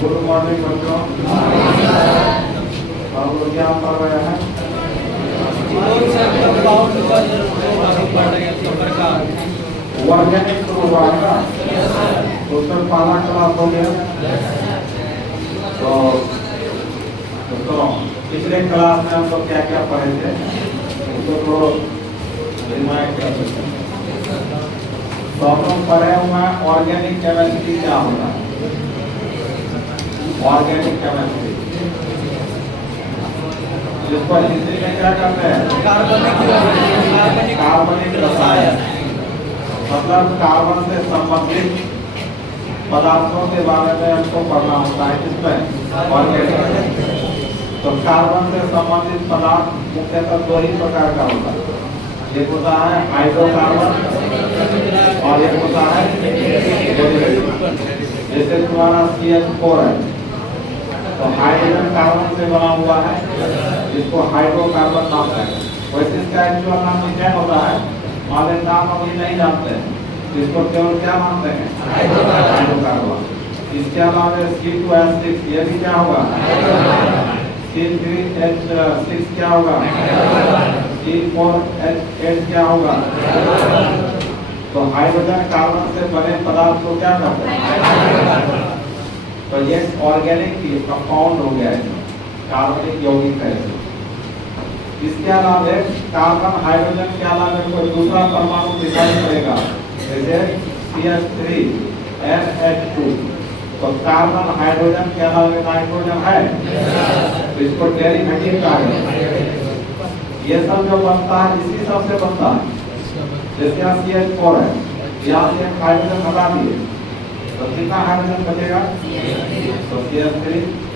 Good morning बच्चों। आप लोग क्या पढ़ रहे हैं? ऑर्गेनिक शुरू हुआ है ना, तो उसमें पहला क्लास हो गया। तो पिछले क्लास में हम लोग क्या क्या पढ़े थे उसको रिमाइंड कर सकते हैं। तो हम लोग पढ़े हुए हैं ऑर्गेनिक केमिस्ट्री क्या होता है। ऑर्गेनिक केमिस्ट्री जिसको हिंदी में क्या कहते हैं? कार्बनिक रसायन। मतलब कार्बन से संबंधित पदार्थों के बारे में हमको पढ़ना होता है। इसमें ऑर्गेनिक तो कार्बन से संबंधित पदार्थ मुख्यतः दो ही प्रकार का होता है। एक होता है हाइड्रोकार्बन और एक होता है जैसे तुम्हारा CH4 है तो हाइड्रोजन कार्बन से बना हुआ है, जिसको हाइड्रोकार्बन नाम है। वैसे इसका एक्चुअल नाम क्या होता है? हमारे नाम अभी नहीं जानते हैं, इसको केवल क्या मानते हैं? हाइड्रोकार्बन। इसके अलावा C2H6 ये भी क्या होगा? C3H6 क्या होगा? C4H8 क्या होगा? तो हाइड्रोजन कार्बन से बने पदार्थ को क्या कहते हैं? तो ये ऑर्गेनिक कंपाउंड हो गया है, कार्बनिक यौगिक है। इसके अलावा कार्बन हाइड्रोजन के अलावा कोई दूसरा परमाणु दिखाई पड़ेगा जैसे CH3NH2 तो कार्बन हाइड्रोजन के अलावा नाइट्रोजन है, तो इसको डेरिवेटिव कहा है। ये सब जो बनता है इसी सब से बनता है। जैसे यहाँ CH4 है, यहाँ से हाइड्रोजन हटा दिए तो कितना हाइड्रोजन बचेगा? तो CH3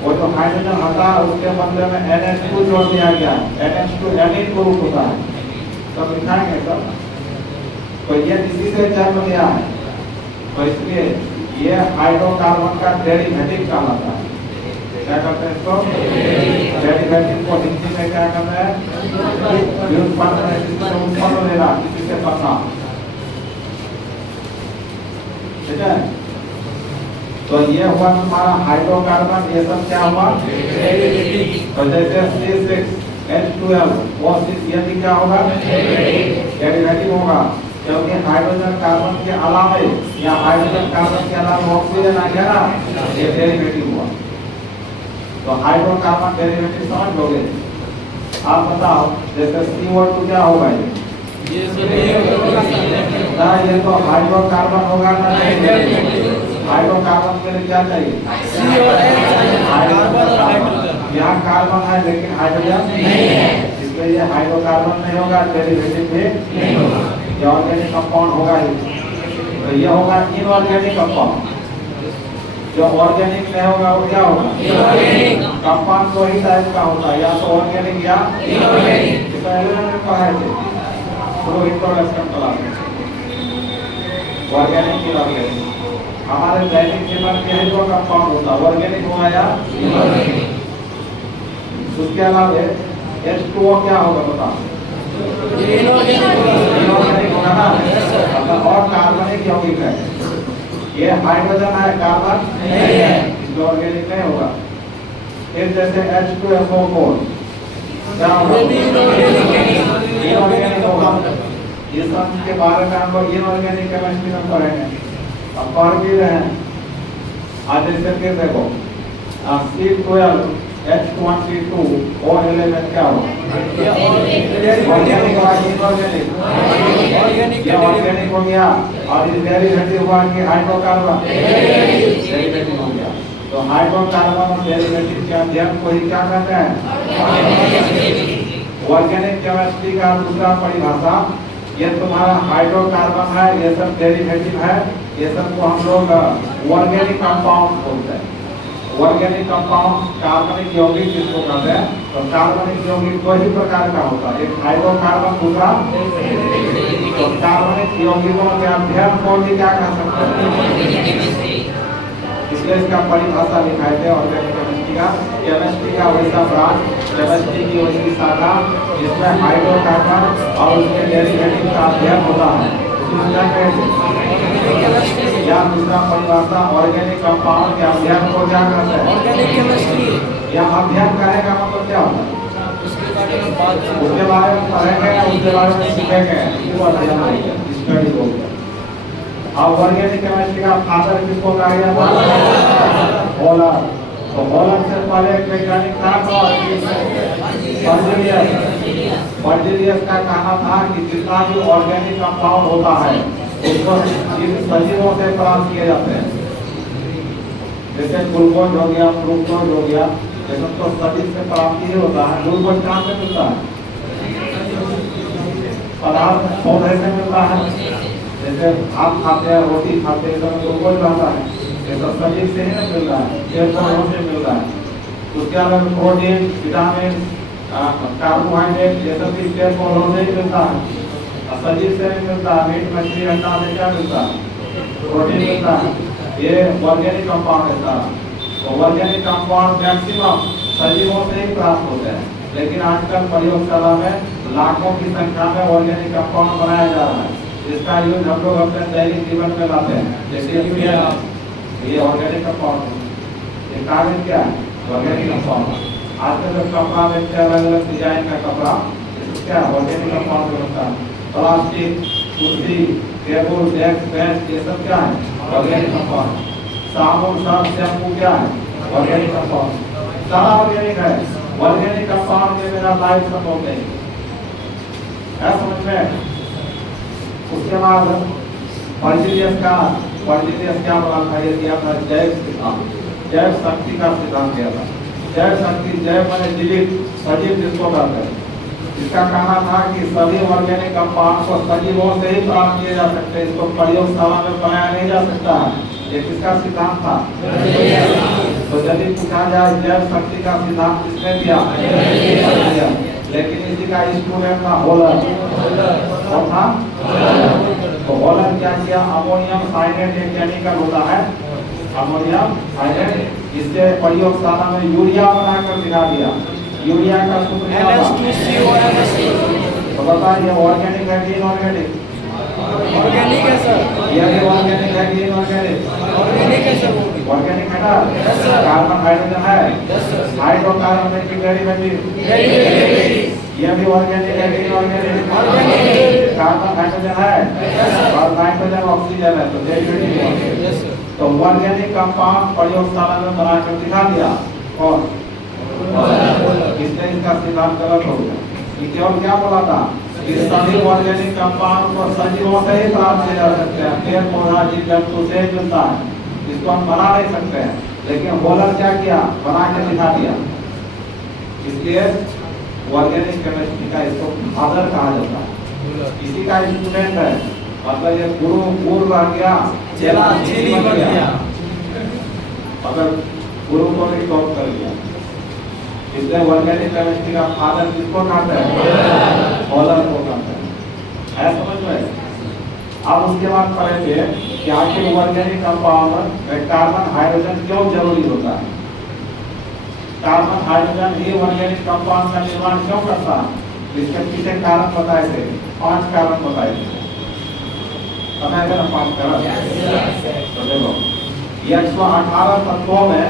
वो जो हाइड्रोजन हटा उसके बदले में NH2 जोड़ दिया गया। NH2 एमीन ग्रुप होता है, सब लिखाएंगे सब। तो ये इसी से जन्म लिया है, तो इसलिए ये हाइड्रोकार्बन का डेरिवेटिव कहलाता है। क्या कहते हैं इसको? डेरिवेटिव को हिंदी में क्या कहते हैं? व्युत्पन्न। जिससे उत्पन्न ले रहा किसी से बनना, ठीक है। तो ये हुआ तुम्हारा हाइड्रोकार्बन। ये सब क्या हुआ? तो जैसे C6H12 वो ये भी क्या होगा? डेरिवेटिव होगा, क्योंकि हाइड्रोजन कार्बन के अलावा या हाइड्रोजन कार्बन के अलावा ऑक्सीजन आ गया ना, ये डेरिवेटिव हुआ। तो हाइड्रोकार्बन डेरिवेटिव समझ लोगे? आप बताओ जैसे CO2 क्या होगा? ये तो हाइड्रोकार्बन होगा ना। हाइड्रोकार्बन के लिए क्या चाहिए? यहाँ कार्बन है लेकिन हाइड्रोजन नहीं है, इसलिए ये हाइड्रोकार्बन नहीं होगा, डेरिवेटिव भी नहीं होगा, ये ऑर्गेनिक कंपाउंड होगा ही। तो ये होगा इनऑर्गेनिक कंपाउंड। जो ऑर्गेनिक नहीं होगा वो क्या होगा? कंपाउंड तो ही टाइप का होता है, या तो ऑर्गेनिक या इनऑर्गेनिक। तो पहले में पढ़ाए थे तो इंट्रोडक्शन क्लास ऑर्गेनिक इनऑर्गेनिक। हमारे दैनिक जीवन में यही दो कंपाउंड होता है, ऑर्गेनिक होगा या इनऑर्गेनिक। उसके अलावा H2O क्या होगा बताओ? इनऑर्गेनिक होगा ना, और कार्बनिक यौगिक है। ये हाइड्रोजन है, कार्बन नहीं है, इसलिए ऑर्गेनिक नहीं होगा। फिर जैसे H2SO4 क्या होगा? इनऑर्गेनिक होगा। इस सब के बारे में हम लोग इनऑर्गेनिक केमिस्ट्री में पढ़ेंगे, अब पढ़ भी रहे हैं। आज जैसे फिर देखो C12H1C2 और एलिमेंट क्या होगा? ऑर्गेनिक ऑर्गेनिक हो गया। और इस डेरिवेटिव हुआ कि हाइड्रोकार्बन डेरिवेटिव हो गया। तो हाइड्रोकार्बन और डेरिवेटिव के अध्ययन को ही क्या कहते हैं? ऑर्गेनिक केमिस्ट्री का दूसरा परिभाषा, ये तुम्हारा हाइड्रोकार्बन है, ये सब डेरिवेटिव है, ये सब को हम लोग ऑर्गेनिक कंपाउंड बोलते हैं। ऑर्गेनिक कंपाउंड कार्बनिक यौगिक जिसको कहते हैं। तो कार्बनिक यौगिक दो ही प्रकार का होता है, एक हाइड्रोकार्बन, दूसरा तो कार्बनिक यौगिकों के अध्ययन को भी क्या कह सकते हैं? इसलिए इसका परिभाषा लिखाए थे ऑर्गेनिक केमिस्ट्री का वैसा ब्रांच, केमिस्ट्री की वैसी शाखा जिसमें हाइड्रोकार्बन और उसके डेरिवेटिव का अध्ययन होता है, उसको क्या कंपाउंड के अध्ययन को क्या कहते हैं? Organic chemistry. या अध्ययन करेगा मतलब क्या होता है? उसके बारे में बात उसके बारे में पढ़ेंगे, उसके बारे में सीखेंगे, वो अध्ययन हो गया, स्टडी हो गया। अब ऑर्गेनिक केमिस्ट्री का फादर किसको कहा गया था? हॉलर। तो हॉलर से पहले एक वैज्ञानिक था बर्जीलियस का कहना था कि जितना भी ऑर्गेनिक कंपाउंड होता है उसको सजीवों से प्राप्त किए जाते हैं। जैसे ग्लूकोज हो गया, फ्रुक्टोज हो गया, ये सब तो सजीव से प्राप्त ही होता है। ग्लूकोज कहाँ से मिलता है? पदार्थ पौधे से मिलता है। जैसे भात खाते हैं, रोटी खाते हैं, तो ग्लूकोज रहता है, ये सब सजीव से ही नहीं मिल रहा है, पेड़ पौधों से मिल रहा है। उसके अलावा प्रोटीन, विटामिन, कार्बोहाइड्रेट, ये सब भी पेड़ पौधों से ही मिलता है, सजीव से नहीं मिलता। मीट, मछली, अंडा से क्या मिलता है? प्रोटीन मिलता है। ये ऑर्गेनिक कंपाउंड है सारा। तो ऑर्गेनिक कंपाउंड मैक्सिमम सजीवों से ही प्राप्त होते हैं, लेकिन आजकल प्रयोगशाला में लाखों की संख्या में ऑर्गेनिक कंपाउंड बनाया जा रहा है, जिसका यूज हम लोग अपने दैनिक जीवन में लाते हैं। जैसे ये ऑर्गेनिक कंपाउंड है, ये कागज क्या है? Organic compound. आजकल जब कपड़ा बेचते हैं, अलग अलग डिजाइन का कपड़ा, क्या ऑर्गेनिक कंपाउंड बनता है। प्लास्टिक, कुर्सी, टेबल, डेस्क, बेंच, ये सब क्या है? Organic compound. साबुन, सर्फ, शैम्पू क्या है? Organic compound. सारा ऑर्गेनिक है। ऑर्गेनिक कंपाउंड के बिना लाइफ संभव नहीं है, समझ में? उसके बाद बर्जीलियस क्या बोला था? ये दिया था जैव सिद्धांत, जैव शक्ति का सिद्धांत दिया था। जैव शक्ति, जैव माने जीवित, सजीव जिसको कहते हैं। इसका कहना था कि सभी ऑर्गेनिक कंपाउंड को सजीवों से ही प्राप्त किए जा सकते हैं, इसको प्रयोगशाला में बनाया नहीं जा सकता है। ये किसका सिद्धांत था? तो यदि पूछा जाए जैव शक्ति का सिद्धांत किसने दिया? लेकिन इसी का स्टूडेंट था हॉलर। कौन था? तो हॉलर क्या किया? अमोनियम साइनेट एक केमिकल होता है, अमोनियम साइनेट, इससे प्रयोगशाला में यूरिया बनाकर दिखा दिया। यूरिया का सूत्र क्या था? तो बताइए ऑर्गेनिक है कि इनऑर्गेनिक? ऑर्गेनिक है सर। ये भी ऑर्गेनिक है कि इनऑर्गेनिक? ऑर्गेनिक है सर। ऑर्गेनिक है ना? कार्बन हाइड्रोजन है, हाइड्रोकार्बन की डेरिवेटिव, ये भी ऑर्गेनिक है कि इनऑर्गेनिक? कार्बन हाइड्रोजन है और नाइट्रोजन ऑक्सीजन है, तो डेरिवेटिव। तो ऑर्गेनिक कंपाउंड प्रयोगशाला में बनाकर दिखा दिया। और इसने इसका सिद्धांत गलत हो गया। ये केवल क्या बोला था कि सभी ऑर्गेनिक कंपाउंड को सजीवों से ही प्राप्त किया जा सकते हैं, पेड़ पौधा जीव जंतु से ही मिलता है, इसको हम बना नहीं सकते हैं। लेकिन हॉलर क्या किया? बना के दिखा दिया। इसलिए ऑर्गेनिक केमिस्ट्री का इसको फादर कहा जाता है। इसी का स्टूडेंट है, मतलब ये गुरु रह गया, चेला चेली बन गया, अगर गुरु को भी टॉप कर लिया। इसलिए ऑर्गेनिक केमिस्ट्री का फादर किसको कहते हैं? हॉलर को कहते हैं। समझ में? अब उसके बाद पढ़ेंगे कि आखिर ऑर्गेनिक कंपाउंड में कार्बन हाइड्रोजन क्यों जरूरी होता है। कार्बन हाइड्रोजन ही ऑर्गेनिक कंपाउंड का निर्माण क्यों करता है? इसके पीछे कारण बताए थे, 5 कारण बताए थे। पता है ना 5 कारण? तो देखो 118 तत्वों में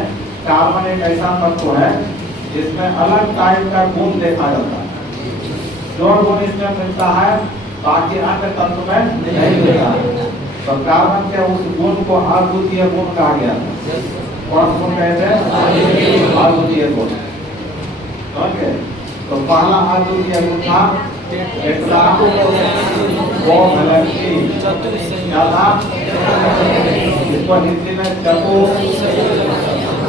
कार्बन एक ऐसा तत्व है जिसमें अलग टाइप का गुण देखा जाता है। जो गुण इसमें मिलता है बाकी अन्य तत्व में नहीं मिलता है। तो कार्बन के उस गुण को अद्वितीय गुण कहा गया है। कौन गुण कहते हैं? अद्वितीय गुण। ओके, तो पहला अद्वितीय गुण था इसको हिंदी में चतु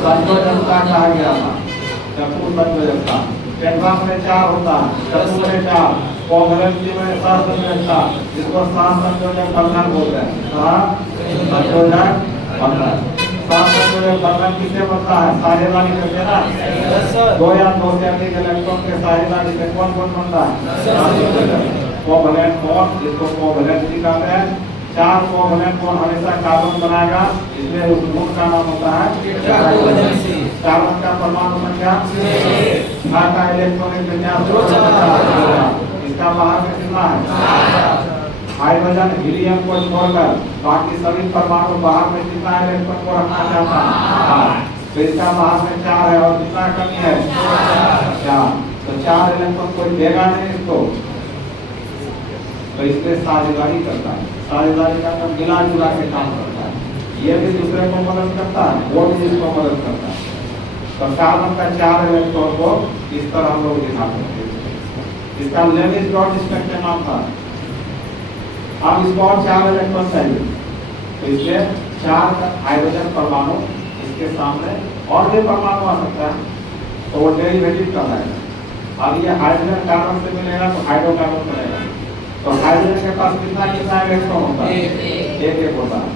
संयोजकता कहा गया था। चतु संयोजकता में 4 होता है, चतु में 4, कोवलेंसी में सहसंयोजकता, जिसको सहसंयोजक बंधन बोलते हैं। सहसंयोजक बंधन, सहसंयोजक बंधन किससे बनता है? साझेदारी करके ना, 2 या 2 से अधिक इलेक्ट्रॉन के साझेदारी से कौन बनता है? कोवलेंट बॉन्ड, जिसको कोवलेंसी कहते हैं। 4 कोवलेंट बॉन्ड हमेशा कार्बन बनाएगा, इसलिए उस गुण का नाम होता है कार्बन का परमाणु संख्या 6 का इलेक्ट्रॉनिक विन्यास, इसका बाहर में कितना है? हाइड्रोजन हीलियम को छोड़कर बाकी सभी परमाणु बाहर में कितना इलेक्ट्रॉन को रखना चाहता है? तो इसका बाहर में 4 है और कितना कमी है? 4। तो 4 इलेक्ट्रॉन कोई देगा नहीं इसको, तो इसलिए साझेदारी करता है। साझेदारी का मतलब मिला जुला के काम करता है। ये भी दूसरे को मदद करता है, वो भी इसको मदद करता है। तो कार्बन का 4 इलेक्ट्रॉन को इस तरह हम लोग दिखाते हैं। इसका लेविस डॉट स्ट्रक्चर नाम था। अब इसको और 4 इलेक्ट्रॉन चाहिए, तो इसलिए 4 हाइड्रोजन परमाणु इसके सामने और भी परमाणु आ सकता है, तो वो डेरिवेटिव कर रहा है। अब ये हाइड्रोजन कार्बन से मिलेगा तो हाइड्रोकार्बन बनेगा। तो हाइड्रोजन के पास कितना कितना इलेक्ट्रॉन होता है? एक होता है।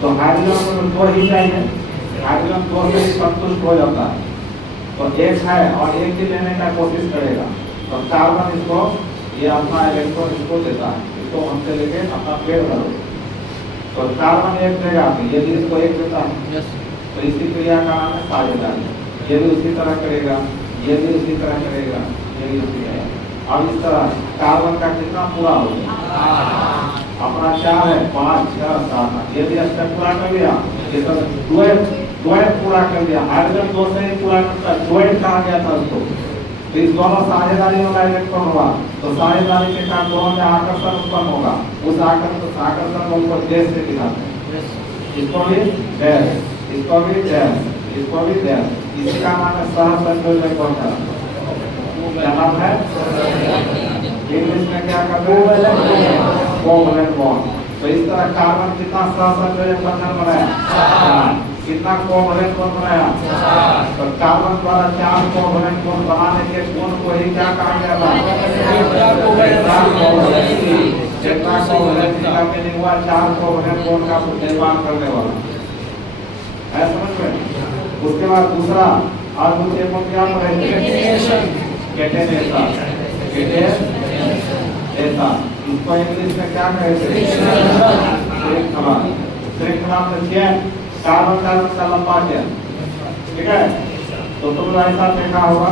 तो हाइड्रोजन को तो 2 ही चाहिए, हाइड्रोजन 2 से ही संतुष्ट हो जाता है। तो 1 है और 1 ही लेने का कोशिश करेगा, तो कार्बन इसको ये अपना इलेक्ट्रॉन इसको देता है, इसको हमसे लेके अपना पेड़ करो। तो कार्बन 1 देगा, ये भी इसको 1 देता है। तो इसी क्रिया का नाम है साझेदारी। ये भी उसी तरह करेगा, ये भी उसी तरह करेगा, ये भी उसी तरह। अब इस तरह कार्बन का कितना पूरा हो गया? अपना 4 है, 5, 6, 7, ये भी स्टेप पूरा कर लिया। ये सब द्वैत पूरा कर लिया। हाइड्रोजन 2 से ही पूरा करता है, द्वैत कहा गया था उसको। तो इस दोनों साझेदारी वाला इलेक्ट्रॉन हुआ, तो साझेदारी के कारण दोनों में आकर्षण उत्पन्न होगा। उस आकर्षण बल को देश से दिखाते हैं। इसको भी डैश, इसको भी डैश, इसको भी डैश। इसी का नाम है सहसंयोजक बंधन। क्या नाम है? इंग्लिश में क्या कहते हैं? Covalent bond. तो इस तरह कार्बन कितना सहसंयोजक बंधन बनाया? कितना कोवलेंट बॉन्ड बनाया? तो कार्बन द्वारा 4 कोवलेंट बॉन्ड बनाने के गुण को ही क्या कहा गया था? जितना कोवलेंट का मीनिंग हुआ 4 कोवलेंट बॉन्ड का निर्माण करने वाला है, समझ में? उसके बाद दूसरा और दूसरे को क्या पढ़ेंगे? कैटेनेशन। इसको इंग्लिश में क्या कहते हैं? श्रृंखला। श्रृंखला में चेन, कार्बन कार्बन का लंबा चेन, ठीक है? तो तुम ऐसा देखा होगा,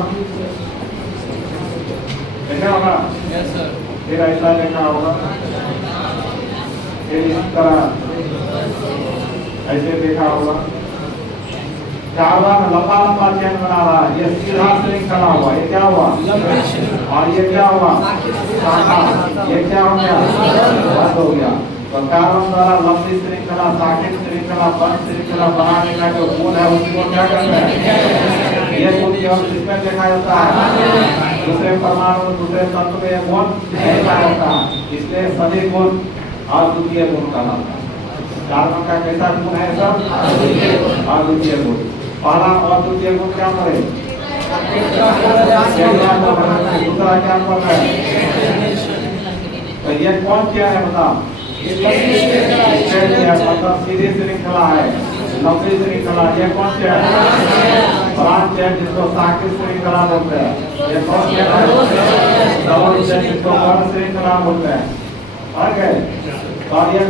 देखा होगा? Yes sir. फिर ऐसा देखा होगा, फिर इस तरह ऐसे देखा होगा। कार्बन लंबा लंबा चेन बना रहा है, ये सीधा श्रृंखला हुआ। ये क्या हुआ? और ये क्या हुआ? शाखा। ये क्या हो गया? बंद हो गया। तो कार्बन द्वारा लंबी श्रृंखला, शाखित श्रृंखला, बंद श्रृंखला बनाने का जो गुण है उसको क्या कहते हैं? ये गुण केवल किसमें देखा जाता है? दूसरे परमाणु, दूसरे तत्व में ये गुण नहीं पाया जाता है। इसलिए सभी गुण अद्वितीय गुण कहलाता है। कार्बन का कैसा गुण है सब? अद्वितीय गुण। पहला अद्वितीय गुण क्या पड़े? दूसरा क्या पड़ रहा है? तो ये कौन क्या है बताओ? मतलब सीधी श्रृंखला है, लंबी श्रृंखला। ये कौन क्या है? ब्रांच है, जिसको शाखित श्रृंखला बोलते हैं। ये कौन क्या है? डबल चेन, जिसको बंद श्रृंखला बोलते हैं। आ गए? और ये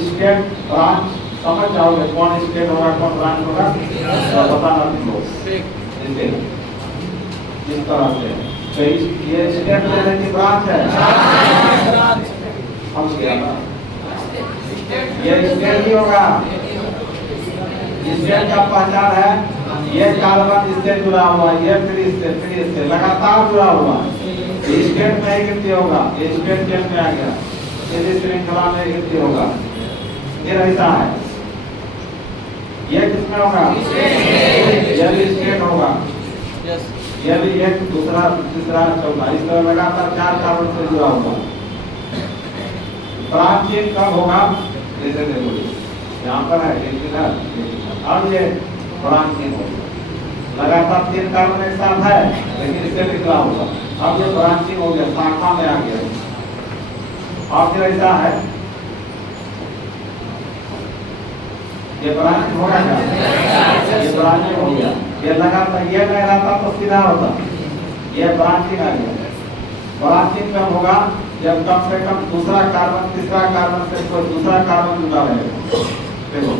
स्टेट ब्रांच समझ जाओगे, कौन स्टेट होगा कौन ब्रांच होगा, तो बताना तुमको इस तरह से। तो ये स्टेट लेने की ब्रांच है, समझ गया ना? ये स्टेट ही होगा। स्टेट का पहचान है, ये कार्बन इससे जुड़ा हुआ, ये फिर इससे लगातार जुड़ा हुआ। स्टेट में ही गिनती होगा, ये स्टेट चेन में आ गया, इसी श्रृंखला में गिनती होगा। ये ऐसा है। ये किसमें होगा? ये भी स्टेट होगा। ये भी एक, दूसरा, तीसरा, चौथा, इस तरह लगातार 4 कार्बन से जुड़ा होगा। ब्रांचिंग कब होगा? जैसे देखो यहाँ पर है एक इधर, अब ये ब्रांचिंग होगा। लगातार 3 कार्बन एक साथ है, लेकिन इससे निकला होगा। अब ये ब्रांचिंग हो गया, शाखा में आ गया। और फिर ऐसा है, ये ब्रांच होगा क्या? ये ब्रांचिंग हो गया। ये लगातार ये नहीं रहता तो सीधा होता, ये ब्रांचिंग आ गया। ब्रांचिंग कब होगा? जब कम से कम दूसरा कार्बन तीसरा कार्बन से कोई दूसरा कार्बन जुड़ा रहेगा। देखो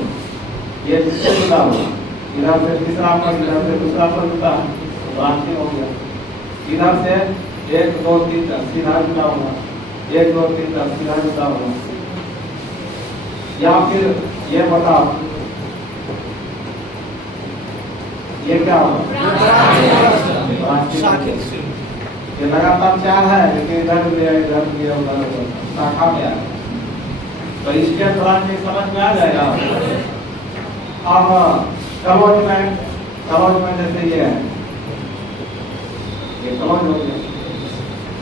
ये जिससे जुड़ा हुआ, इधर से तीसरा पर, इधर से दूसरा पर जुड़ा, ब्रांचिंग हो गया। इधर से 1 2 3 सीधा जुड़ा हुआ, 1 2 3 4 सीधा सीधा होगा। या फिर ये बताओ ये क्या होगा? ये लगातार 4 है लेकिन इधर भी है उधर शाखा में है, तो इसके ब्रांच में समझ में आ जाएगा। अब कलौज में जैसे ये है, ये कलौज हो गया।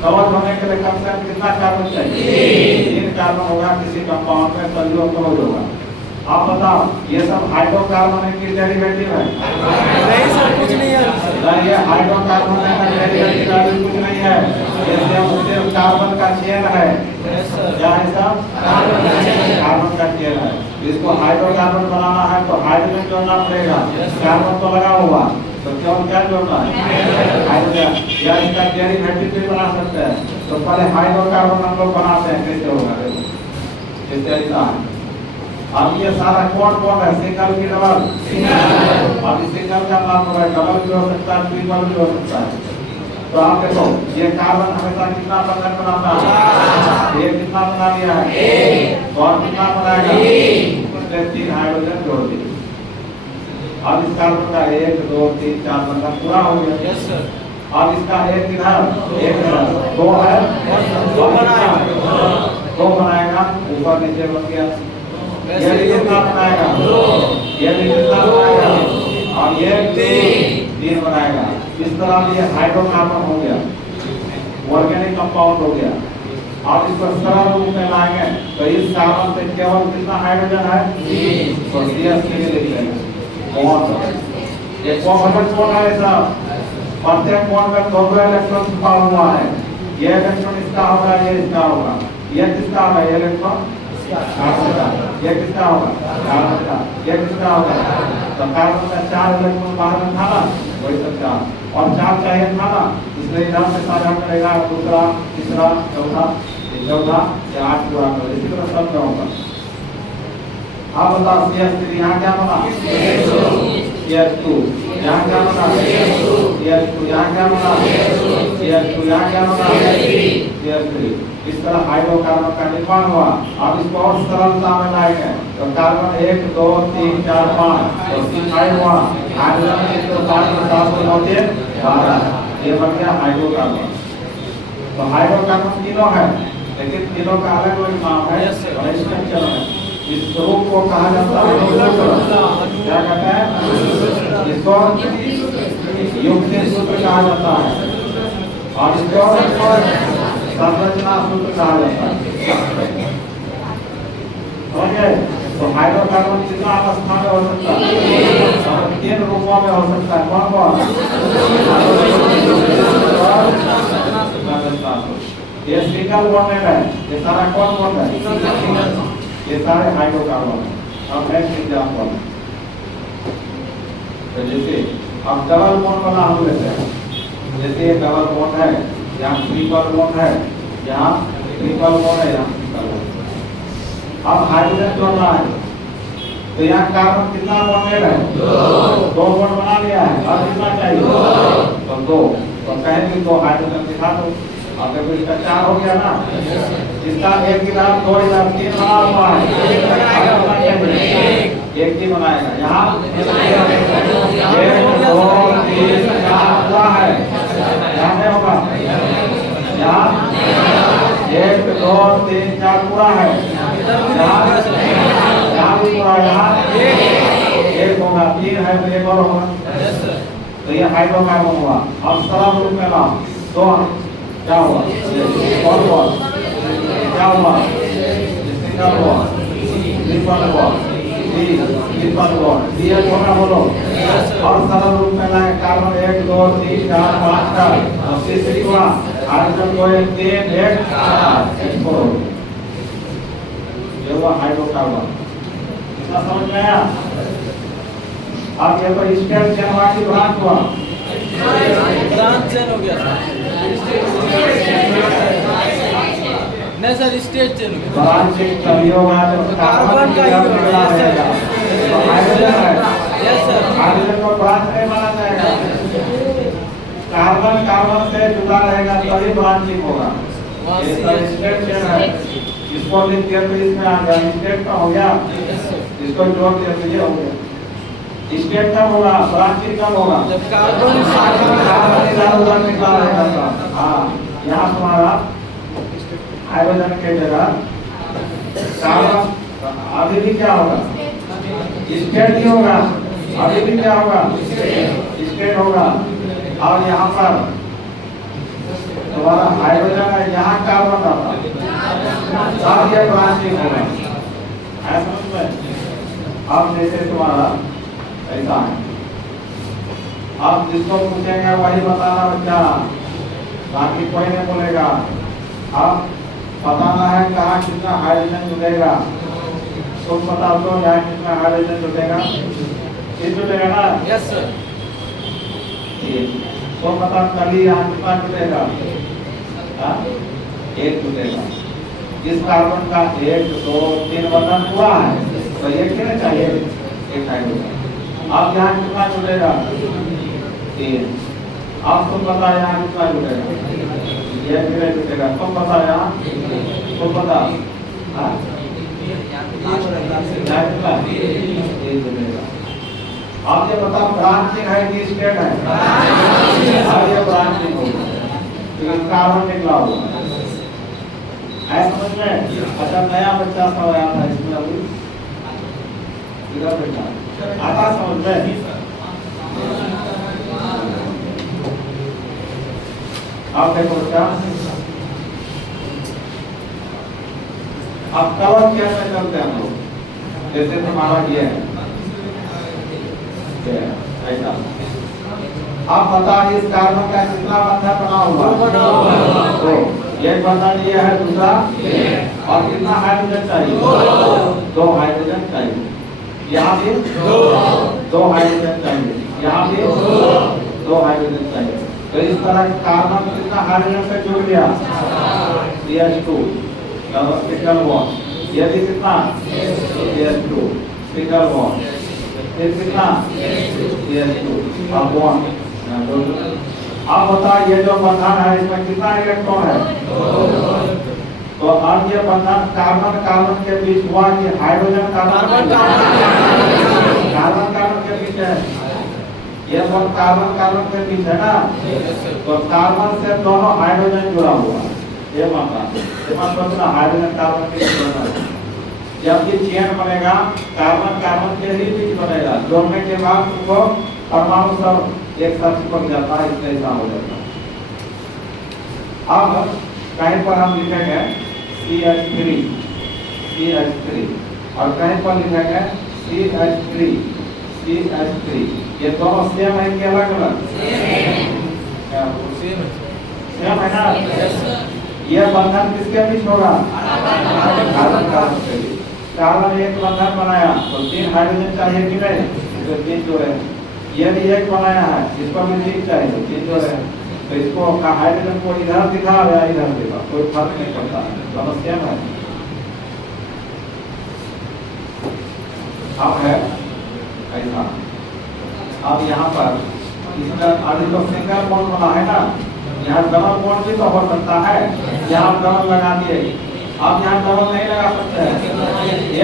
कलौज होने के लिए कम से कम कितना कार्बन चाहिए? 3 कार्बन होगा किसी कंपाउंड में, तभी वो कलौज होगा। आप बताओ ये सब हाइड्रोकार्बन है कि डेरिवेटिव है? नहीं सर, कुछ नहीं है। नहीं, ये हाइड्रोकार्बन है, डेरिवेटिव है, कुछ नहीं है। ये सिर्फ कार्बन का चेन है। क्या है सब? कार्बन का चेन है। इसको हाइड्रोकार्बन बनाना है तो हाइड्रोजन जोड़ना पड़ेगा। कार्बन तो लगा हुआ, तो क्यों क्या जोड़ना है? हाइड्रोजन। या इसका डेरिवेटिव भी बना सकते हैं। तो पहले हाइड्रोकार्बन हम लोग बनाते हैं, कैसे होगा? जैसे ऐसा है। अब ये सारा कौन है? सिंगल की डबल? अब इस सिंगल का नाम होगा, डबल भी हो सकता है, ट्रिपल भी हो सकता है। तो आप देखो ये कार्बन हमेशा कितना बंधन बनाता है? ये कितना बना लिया है? और कितना बनाएगा? इसमें 3 हाइड्रोजन जोड़ दिए। अब इस कार्बन का 1 2 3 4 बंधन पूरा हो गया। Yes sir. अब इसका एक इधर 2 है, 2 बनाएगा, ऊपर नीचे बन गया। ये भी कितना बनाएगा? ये भी कितना बनाएगा? और ये 3 बनाएगा। इस तरह ये हाइड्रोकार्बन हो गया, ऑर्गेनिक कंपाउंड हो गया। आप इसको सरल रूप में लाएंगे तो इस कार्बन से केवल कितना हाइड्रोजन है? तो CH3 लिख लेंगे। ये कोवलेंट बॉन्ड है सब। प्रत्येक बॉन्ड में 2 इलेक्ट्रॉन छुपा हुआ है। ये इलेक्ट्रॉन इसका होगा, ये इसका होगा। ये किसका होगा? ये इलेक्ट्रॉन कार्बन का। ये किसका होगा? कार्बन का। ये किसका होगा? तो कार्बन का 4 इलेक्ट्रॉन बाहर में था ना, वही सब 4 और 4 चाहिए था ना, इसलिए इधर से साझा करेगा, दूसरा, तीसरा, चौथा, ये 8 पूरा कर। इसी तरह सब में होगा। आप बताओ CH3 यहाँ क्या बना? CH2 यहाँ क्या बना? CH2 यहाँ क्या बना? CH2 यहाँ क्या बना? CH3। इस तरह हाइड्रोकार्बन का निर्माण हुआ। अब इसको और सरलता में लाएंगे तो कार्बन 1 2 3 4 5 तो 5 हुआ। हाइड्रोजन तो 5 7 9 10 12 ये बन गया हाइड्रोकार्बन। तो हाइड्रोकार्बन तीनों है, लेकिन तीनों का अलग अलग नाम है और स्ट्रक्चर है। इस ग्रुप को कहा जाता है, क्या कहते हैं? इसको युग्मित सूत्र कहा जाता है और इसको संरचना सूत्र कहा जाता है। समझे? तो हाइड्रोकार्बन कितना अवस्था में हो सकता है? 3 रूपों में हो सकता है। कौन कौन? ये सिंगल बॉन्ड है, ये सारा कौन बॉन्ड है? ये सारे हाइड्रोकार्बन है। अब नेक्स्ट एग्जांपल, तो जैसे अब डबल बॉन्ड वाला हम लेते हैं। जैसे ये डबल बॉन्ड है, यहाँ ट्रिपल बॉन्ड है, यहाँ ट्रिपल बॉन्ड है, यहाँ ट्रिपल बॉन्ड। अब हाइड्रोजन जोड़ना है तो यहाँ कार्बन कितना बॉन्ड है? 2 बॉन्ड बना लिया है। अब कितना चाहिए? तो 2। तो कहेंगे 2 हाइड्रोजन दिखा दो। अब देखो इसका 4 हो गया ना, इसका 1 इधर 2 इधर 3 बना हुआ है। एक ही बनाएगा। यहाँ 1 2 3 4 हुआ है, यहाँ नहीं होगा। यहाँ 1 2 3 4 पूरा है, यहाँ भी पूरा, यहाँ 1 होगा, 3 है तो 1 और होगा। तो ये हाइड्रोकार्बन हुआ। अब सरल रूप में लाओ तो क्या हुआ? और क्या हुआ? सिंगल हुआ, ट्रिपल हुआ, ट्रिपल हुआ, CH होगा बोलो। और सरल रूप में लाए कार्बन 1 2 3 4 5 6 और C3 हुआ। हाइड्रोजन को 1 3 1 4 ये हुआ हाइड्रोकार्बन। इतना समझ में आया? अब ये तो स्टेप चेन वाली ब्रांच हुआ। ब्रांच चेन हो गया नहीं सर, स्टेज चेन हो गया। ब्रांच चेन तभी होगा जब कार्बन का यूज रहेगा। तो हाइड्रोजन है, यस सर। हाइड्रोजन को ब्रांच नहीं माना जाएगा। कार्बन कार्बन से जुड़ा रहेगा तभी ब्रांचिंग होगा। वहाँ ये सी सब एच स्टेट चेन है। इसको लिख दिया तो इसमें आ गया स्टेट का हो गया। यस सर इसको जोड़ दिया तो ये हो गया। स्टेट कब होगा, ब्रांचिंग कब होगा, जब कार्बन कार्बन इधर-उधर निकला रहेगा। हाँ, यहाँ तुम्हारा हाइड्रोजन के जगह कार्बन अभी भी क्या होगा, स्टेट ही होगा। अभी भी क्या होगा, स्टेट होगा। और यहाँ पर तुम्हारा हाइड्रोजन है, यहाँ कार्बन रहता, अब ये ब्रांचिंग होगा। है समझ में? अब जैसे तुम्हारा ऐसा है, आप जिसको पूछेंगे वही बताना बच्चा, बाकी कोई नहीं बोलेगा। अब बताना है कहाँ कितना हाइड्रोजन जुड़ेगा, तुम बता दो यहाँ कितना हाइड्रोजन जुड़ेगा, किस जुड़ेगा ना? यस सर तो बता कली यहाँ कितना जुड़ेगा, एक जुड़ेगा। इस कार्बन का 1 2 3 बंधन हुआ है तो एक कितना चाहिए, एक हाइड्रोजन। अब यहाँ कितना जुड़ेगा, 3। अब तुम बता यहाँ कितना जुड़ेगा, ये कितना जुड़ेगा, तुम बता यहाँ, तुम बता। आप ये बता ब्रांचिंग है कि स्टेट है, अब ये ब्रांचिंग होगा तो कार्बन निकला हुआ है समझ में। अच्छा नया बच्चा सब आया था इसमें, अभी इधर बैठा आता समझ में। आप देखो बच्चा, अब कवर कैसे चलते हैं हम लोग, जैसे तुम्हारा ये है ऐसा। आप बता इस कार्बन का कितना बंधन बना हुआ, तो एक बंधन ये है, दूसरा और कितना हाइड्रोजन चाहिए, 2 हाइड्रोजन चाहिए। यहाँ भी 2 हाइड्रोजन चाहिए, यहाँ भी 2 हाइड्रोजन चाहिए। तो इस तरह कार्बन कितना हाइड्रोजन से जुड़ गया, CH2 सिंगल बॉन्ड। ये भी कितना, CH2 सिंगल बॉन्ड, फिर कितना, CH2 अब बॉन्ड। अब बता ये जो बंधन है इसमें कितना इलेक्ट्रॉन है, तो अब ये बंधन कार्बन कार्बन के बीच हुआ कि हाइड्रोजन कार्बन के बीच है, ये बॉन्ड कार्बन कार्बन के बीच है ना, तो कार्बन से दोनों हाइड्रोजन जुड़ा हुआ है। ये मतलब हाइड्रोजन कार्बन के बीच बना है। जब ये चेन बनेगा कार्बन कार्बन के ही बीच बनेगा, जोड़ने के बाद तुमको परमाणु सब एक साथ चिपक जाता है, इसलिए ऐसा हो जाता है। अब कहीं पर हम लिखेंगे CH3 और कहीं पर लिखेंगे CH3 ये दोनों सेम है कि अलग अलग, सेम है ना। ये बंधन किसके बीच होगा, कार्बन कार्बन के बीच। कार्बन एक बंधन बनाया तो 3 हाइड्रोजन चाहिए कि नहीं, तो 3 जोड़े। ये भी एक बनाया है, इसको भी 3 चाहिए, 3 जोड़े। तो इसको हाइड्रोजन को इधर दिखा या इधर दिखा, कोई फर्क नहीं पड़ता, दोनों सेम है। अब है ऐसा, अब यहाँ पर इसमें अभी तो सिंगल बॉन्ड बना है ना, यहाँ डबल बॉन्ड भी तो हो सकता है, यहाँ डबल लगा दिए। अब यहाँ डबल नहीं लगा सकते हैं,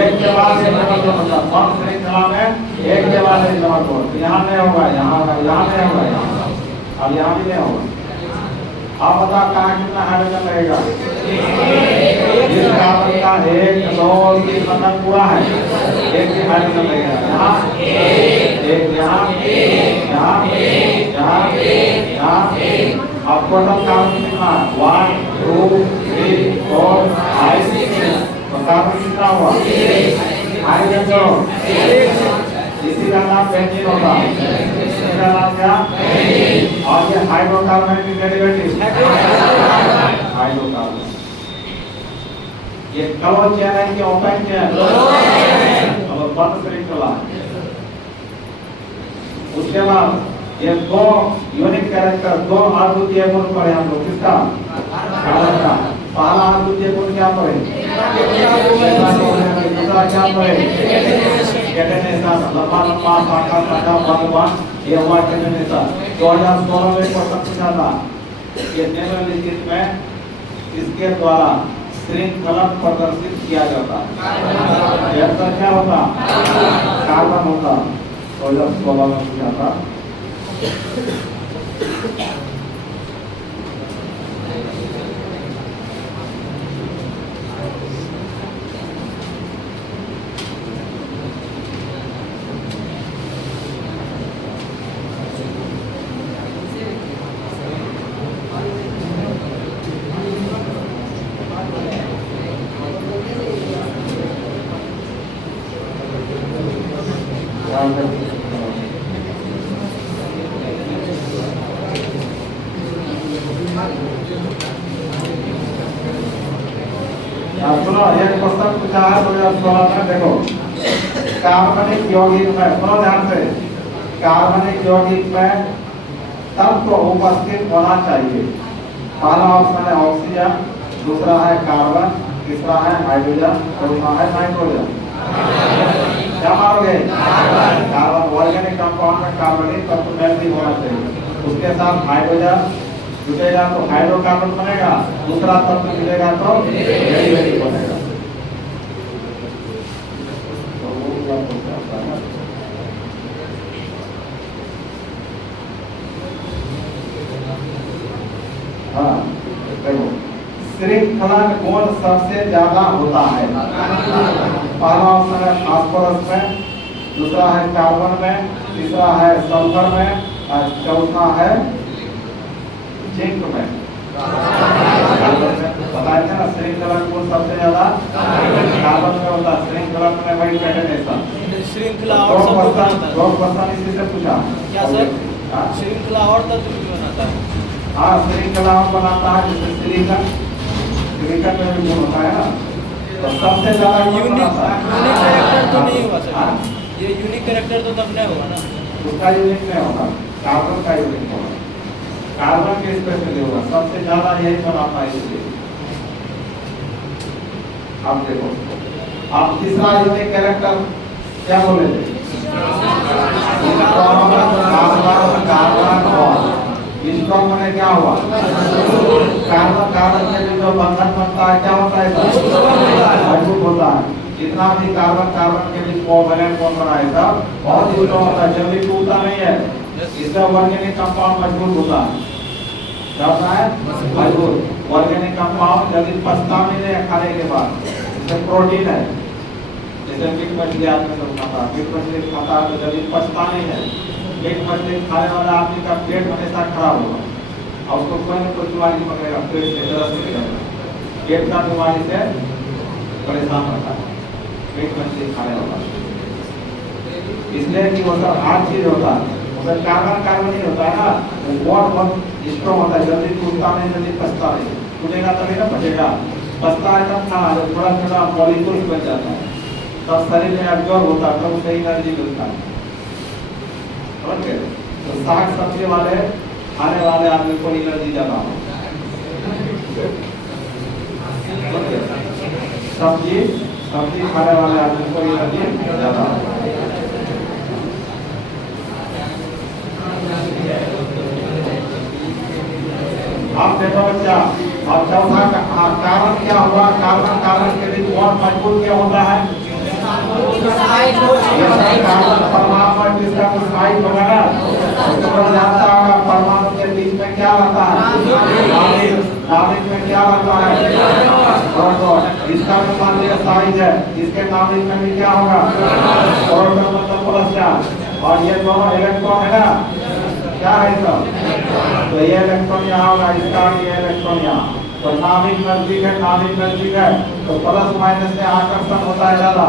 एक के बाद एक डबल बॉन्ड होता है, श्रृंखला में एक के बाद एक डबल बॉन्ड। यहाँ नहीं होगा, यहाँ नहीं होगा, यहाँ अब यहाँ भी नहीं होगा। आप बता कहाँ कितना हाइड्रोजन लगेगा, इस कार्बन का 1 2 3 बंधन पूरा है, एक ही हाइड्रोजन लगेगा। यहाँ एक, यहाँ अब टोटल कार्बन कितना है, 1 2 3 4 5 6। तो कार्बन कितना हुआ, हाइड्रोजन जो इसी का नाम बेंजीन होता है, इसका नाम क्या, और ये हाइड्रोकार्बन की डेरिवेटिव हाइड्रोकार्बन। ये क्लोज चेन है कि ओपन चेन, और बंद श्रृंखला। उसके बाद ये 2 यूनिक कैरेक्टर, 2 अद्वितीय गुण पढ़े हम लोग, किसका, कार्बन का। पहला अद्वितीय गुण क्या पढ़े, दूसरा क्या पढ़े, लंबा लंबा साका साका भगवान, ये हुआ 2016 में क्वेश्चन पूछा था, ये निम्नलिखित में इसके द्वारा श्रृंखलन प्रदर्शित किया जाता है। यह सब क्या होता? कार्बन होता। 2016 में पूछा था। सुनो, एक क्वेश्चन पूछा है 2016 में। देखो, कार्बनिक यौगिक में, सुनो ध्यान से, कार्बनिक यौगिक में तत्व उपस्थित होना चाहिए। पहला ऑप्शन है ऑक्सीजन, दूसरा है कार्बन, तीसरा है हाइड्रोजन, चौथा है नाइट्रोजन। क्या मारोगे? कार्बन। ऑर्गेनिक कंपाउंड में कार्बनिक तत्व मैच होना चाहिए। उसके साथ हाइड्रोजन जुटेगा तो हाइड्रोकार्बन बनेगा, दूसरा तत्व मिलेगा तो डेरिवेटिव बनेगा। हाँ, देखो, श्रृंखलन गुण सबसे ज्यादा होता है। पहला ऑप्शन है फास्फोरस में, दूसरा है कार्बन में, तीसरा है सल्फर में और चौथा है जिंक में। बताया था ना, श्रृंखलन गुण सबसे ज्यादा कार्बन में होता है। श्रृंखलन में वही पैटर्न ऐसा श्रृंखला और सब दो क्वेश्चन इसी से पूछा। क्या सर? श्रृंखला और तत्व भी बनाता है। हाँ, श्रृंखला बनाता है, जैसे सिलिकॉन में भी गुण होता है ना, तो सबसे ज्यादा यूनिक कैरेक्टर तो नहीं हुआ सर। ये यूनिक कैरेक्टर तो तब नहीं हुआ ना। उसका यूनिक नहीं होगा, कार्बन का यूनिक होगा। कार्बन के स्पेशली होगा, सबसे ज्यादा यही बनाता है इसलिए। अब देखो, अब तीसरा यूनिक कैरेक्टर क्या बोले थे? स्ट्रॉन्ग होने क्या हुआ? कार्बन कार्बन के बीच जो बंधन बनता है क्या होता है? मजबूत होता है। जितना भी कार्बन कार्बन के बीच कोवैलेंट बॉन्ड बना है सब बहुत स्ट्रॉन्ग होता है, जल्दी टूटता नहीं है। इसका ऑर्गेनिक कंपाउंड मजबूत होता है। क्या होता है? मजबूत। ऑर्गेनिक कंपाउंड जल्दी पचता नहीं है खाने के बाद। इसमें प्रोटीन है, जैसे मीट मछली आदमी सब खाता है, मीट मछली खाता है तो जल्दी पचता नहीं है। मीट मछली खाने वाला आदमी का पेट हमेशा खराब होगा और उसको कोई ना कोई बीमारी पकड़ेगा, पेट से दर्द निकलेगा, पेट का बीमारी से परेशान रहता है मीट मछली खाने वाला। इसलिए कि वो सब हार्ड चीज होता है, उसमें कार्बन कार्बन ही होता है ना, वो बहुत स्ट्रॉन्ग होता है, जल्दी टूटता नहीं, जल्दी पचता नहीं। टूटेगा तभी ना पचेगा, पचता है तब खाना, जब थोड़ा थोड़ा मॉलिक्यूल बच जाता है तब शरीर में एब्जॉर्ब होता है, तब उसे एनर्जी मिलता है। ओके, तो साग सब्जी वाले खाने वाले आदमी को एनर्जी ज्यादा हो। सब्जी खाने वाले आदमी को एनर्जी ज्यादा हो। आप देखो बच्चा, अब चौथा कार्बन क्या हुआ? कार्बन कार्बन के बीच बहुत मजबूत क्या होता है? कार्बन परमाणु जिसका साइड वगैरह जानता होगा, परमाणु के बीच में क्या रहता है? नाभिक में क्या रहता है? इसका भी मान लिया साइज है, इसके नाभिक में भी क्या होगा? मतलब प्लस चार्ज। और ये दोनों इलेक्ट्रॉन है ना, क्या है सब? तो ये इलेक्ट्रॉन यहाँ होगा, इसका ये इलेक्ट्रॉन यहाँ। तो नाभिक नजदीक है तो प्लस माइनस से आकर्षण होता है ज्यादा।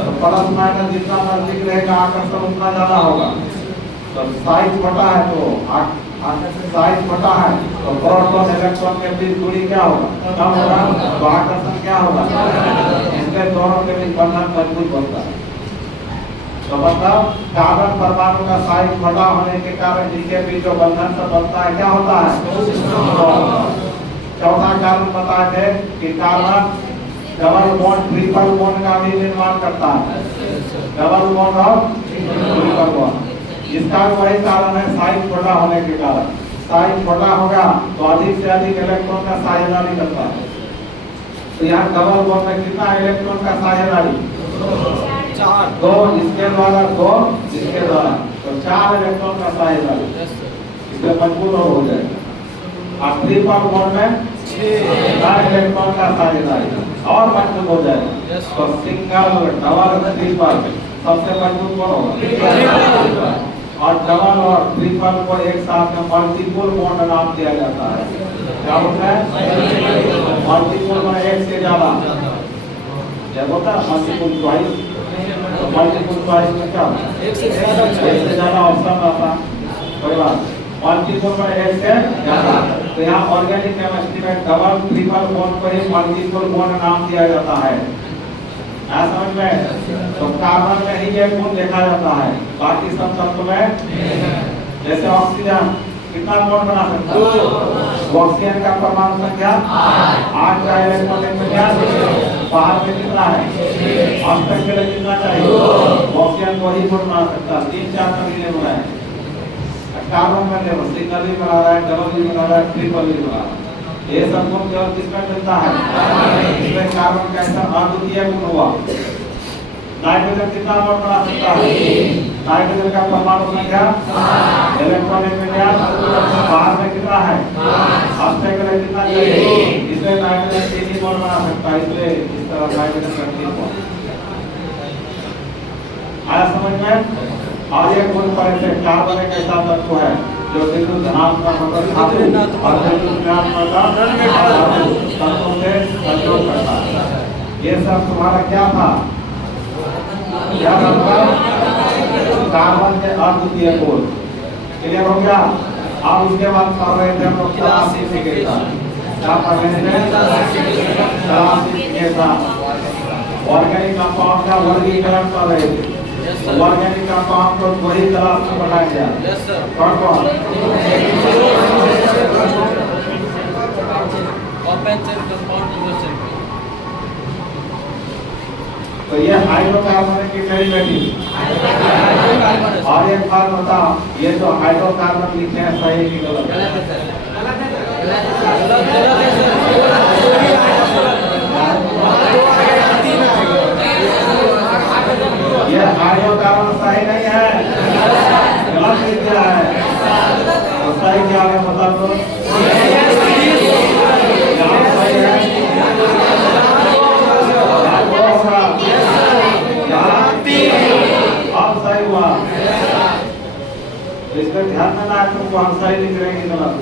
तो प्लस माइनस जितना नजदीक रहेगा आकर्षण उतना ज्यादा होगा। तो साइज बटा है तो प्रोटॉन इलेक्ट्रॉन के बीच दूरी क्या होगा? कम होगा, तो आकर्षण क्या होगा? इसलिए दोनों के बीच बंधन मजबूत बनता है। तो मतलब कार्बन परमाणु का साइज बड़ा होने के कारण जिसके बीच जो बंधन से बनता है क्या होता है? चौथा कारण बताए थे कि carbon double bond triple bond का भी निर्माण करता है। डबल बॉन्ड और ट्रिपल बॉन्ड, इसका भी वही कारण है, साइज बड़ा होने के कारण। साइज छोटा होगा तो अधिक से अधिक इलेक्ट्रॉन का साझेदारी करता है। तो यहाँ डबल बॉन्ड में कितना इलेक्ट्रॉन का साझेदारी? 4 2, इसके द्वारा 2, इसके द्वारा तो 4 इलेक्ट्रॉन का साझेदारी। इससे मजबूत और हो जाएगा। और ट्रिपल बॉन्ड में 6 इलेक्ट्रॉन का साझेदारी और मजबूत हो जाएगा। तो सिंगल, डबल, ट्रिपल सबसे मजबूत कौन होगा? और डबल और ट्रिपल को एक साथ में मल्टीपल बॉन्ड नाम दिया जाता है। क्या होता है? मल्टीपल में एक से ज्यादा। क्या होता है? Multiple choice. तो मल्टीपल चॉइस में क्या होता है? एक से ज्यादा ऑप्शन रहता है। कोई बात। मल्टीपल में एक से ज्यादा। तो यहाँ ऑर्गेनिक केमिस्ट्री में डबल ट्रिपल बॉन्ड को ही मल्टीपल बॉन्ड नाम दिया जाता है। समझ में? तो कार्बन में ही ये गुण देखा जाता है, बाकी सब तत्व में जैसे ऑक्सीजन कितना बॉन्ड बना सकता है? ऑक्सीजन का परमाणु संख्या 8 का इलेक्ट्रॉन में क्या बाहर में कितना है? ऑक्सीजन के लिए कितना चाहिए? ऑक्सीजन को ही बॉन्ड बना सकता है। 3-4 महीने बनाए। कार्बन में देखो सिंगल भी बना रहा है, डबल भी बना रहा है, ट्रिपल भी बना रहा है। ये सब गुण केवल किसमें मिलता है? इसमें कार्बन का ऐसा अद्वितीय गुण हुआ। नाइट्रोजन कितना बॉन्ड बना सकता है? नाइट्रोजन का परमाणु संख्या इलेक्ट्रॉनिक विन्यास बाहर में कितना है? ऑक्सीजन के लिए कितना चाहिए? इसलिए नाइट्रोजन 3 ही बॉन्ड बना सकता है। इसलिए इस तरह नाइट्रोजन का 3 बॉन्ड आया समझ में? और ये गुण पर ऐसे कार्बन एक ऐसा तत्व है जो बिंदु धनात्मक होकर धातु और बिंदु ऋणात्मक तत्वों से सहयोग करता है। ये सब तुम्हारा क्या था? क्या मतलब? कार्बन के अद्वितीय गुण। क्लियर हो गया? अब उसके बाद पढ़ रहे थे हम लोग क्लासिफिकेशन। क्या पढ़ रहे थे? क्लासिफिकेशन। ऑर्गेनिक कंपाउंड का वर्गीकरण पढ़ रहे थे। ऑर्गेनिक कंपाउंड को वही क्लास में पढ़ाया गया। कौन कौन? तो ये हाइड्रोकार्बन की डेरिवेटिव। और एक बात बताओ, ये जो हाइड्रोकार्बन लिखे हैं सही कि गलत? ये हाइड्रोकार्बन सही नहीं है, गलत लिख दिया है। तो सही क्या है बता दो? यहाँ सही है, अब सही हुआ। इसका ध्यान में ना तुमको हम सही लिख रहे हैं गलत।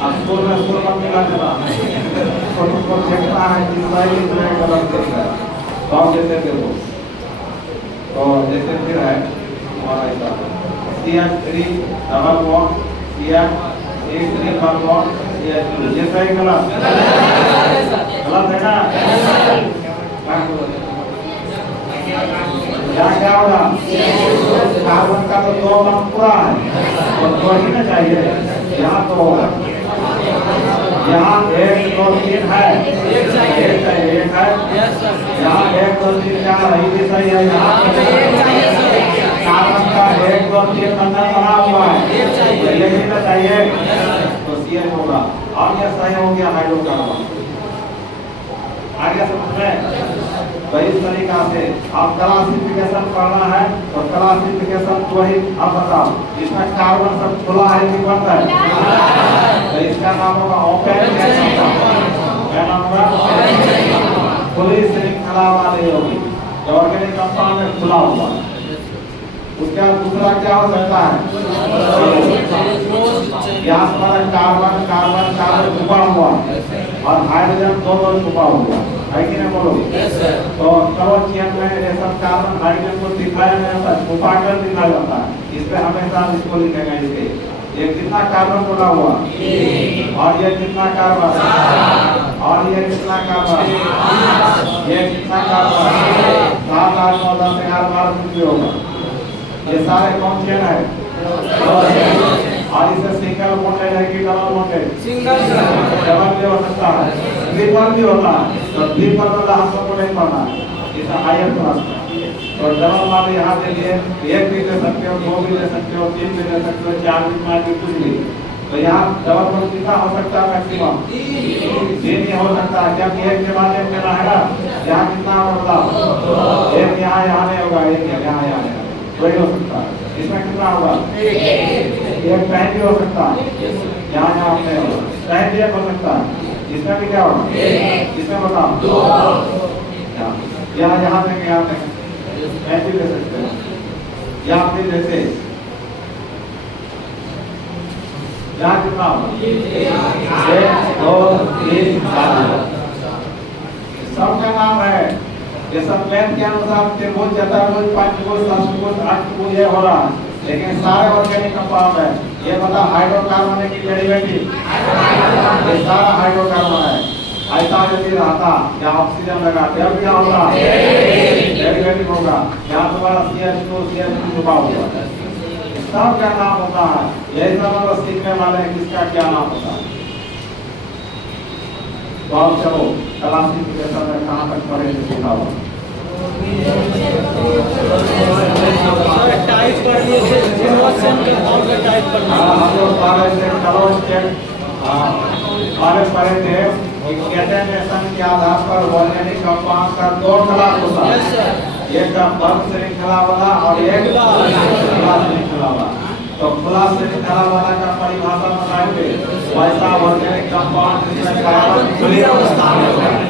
अब स्कूल में स्कूल में मिला चला तो तुमको देखना है कि सही लिख रहे हैं गलत लिख रहे हैं। तो जैसे देखो, तो जैसे फिर है हमारा ऐसा CH3 double bond CH3 double bond CH2, ये सही गलत? गलत है ना? क्या होगा? कार्बन का तो 2 बॉन्ड पूरा है, तो 2 ही ना चाहिए। यहाँ तो होगा, यहाँ 1 2 3 है, एक चाहिए, एक है। यहाँ 1 2 3 4 है, ये सही है। यहाँ कार्बन का 1 2 3 बंधन बना हुआ है, ये भी ना चाहिए, तो CH होगा। और ये सही हो गया हाइड्रोकार्बन। आगे समझ में? तो इस तरीका से आप क्लासिफिकेशन पढ़ना है, तो क्लासिफिकेशन तो ही आप बताओ इसमें कार्बन सब खुला है कि बंद है? तो इसका नाम होगा ओपन चेन। क्या नाम होगा? खुली श्रृंखला वाली होगी। ऑर्गेनिक कंपाउंड में खुला हुआ है। उसके बाद दूसरा क्या हो सकता है? गैस पर कार्बन कार्बन कार्बन छुपा हुआ और हाइड्रोजन दो छुपा हुआ है कि नहीं बोलो? तो करो चेन में ये सब कार्बन हाइड्रोजन को दिखाया नहीं जाता, छुपा कर दिखाया जाता है। इस पे हमेशा इसको लिखेंगे। इसके ये कितना कार्बन बोला हुआ और ये कितना कार्बन और ये कितना कार्बन, ये कितना कार्बन, 7 8 9 10 11 12 कुछ भी होगा। ये सारे कौन चेन है? और इसे सिंगल बॉन्डेड है कि डबल बॉन्डेड? सिंगल डबल भी हो सकता है, ट्रिपल भी होता है। तो ट्रिपल वाला हम लोग को नहीं पढ़ना है, इसे हायर क्लास में। तो डबल वाले यहाँ दे लिए, एक भी दे सकते हो, दो भी दे सकते हो, तीन भी दे सकते हो, चार भी, पाँच भी, कुछ भी। तो यहाँ डबल पर कितना हो सकता है मैक्सिमम? 3 ही हो सकता है, क्योंकि एक के बाद एक लेना है ना। यहाँ कितना होगा बताओ? एक यहाँ नहीं होगा, एक यहाँ नहीं, वही हो सकता है। इसमें कितना होगा? एक कहीं भी हो सकता है, यहाँ नहीं होगा, कहीं भी एक हो सकता है। इसमें भी क्या होगा? इसमें बताओ, यहाँ देंगे, यहाँ देंगे, कहीं भी दे सकते हो। यहाँ फिर जैसे यहाँ कितना होगा? 1, 2, 3, 4। सबका नाम है, ये सब प्लान के अनुसार त्रिभुज, चतुर्भुज, पंचभुज, षष्ठभुज, अष्टभुज ये हो रहा है, लेकिन सारे ऑर्गेनिक कंपाउंड है। ये बता हाइड्रोकार्बन है कि डेरिवेटिव? ये सारा हाइड्रोकार्बन है। ऐसा यदि रहता या ऑक्सीजन लगा तब क्या होगा? डेरिवेटिव होगा। यहाँ तुम्हारा CH2 छुपा हुआ है। सब क्या नाम होता है? यही सब मतलब सीखने वाले हैं किसका क्या नाम होता है। तो अब चलो क्लासिफिकेशन में कहाँ तक पढ़े थे सीखा हुआ? टाइप कर लिए थे, टाइप कर लिए। हम लोग पढ़े थे कलोज चेक, पढ़े थे कैटेनेशन के आधार पर ऑर्गेनिक कंपाउंड का 2 क्लास होता है, एक का बंद श्रृंखला वाला और एक खुला श्रृंखला वाला। तो खुला श्रृंखला वाला का परिभाषा बताएंगे, वैसा ऑर्गेनिक कंपाउंड जिसमें कार्बन खुली अवस्था में होता है।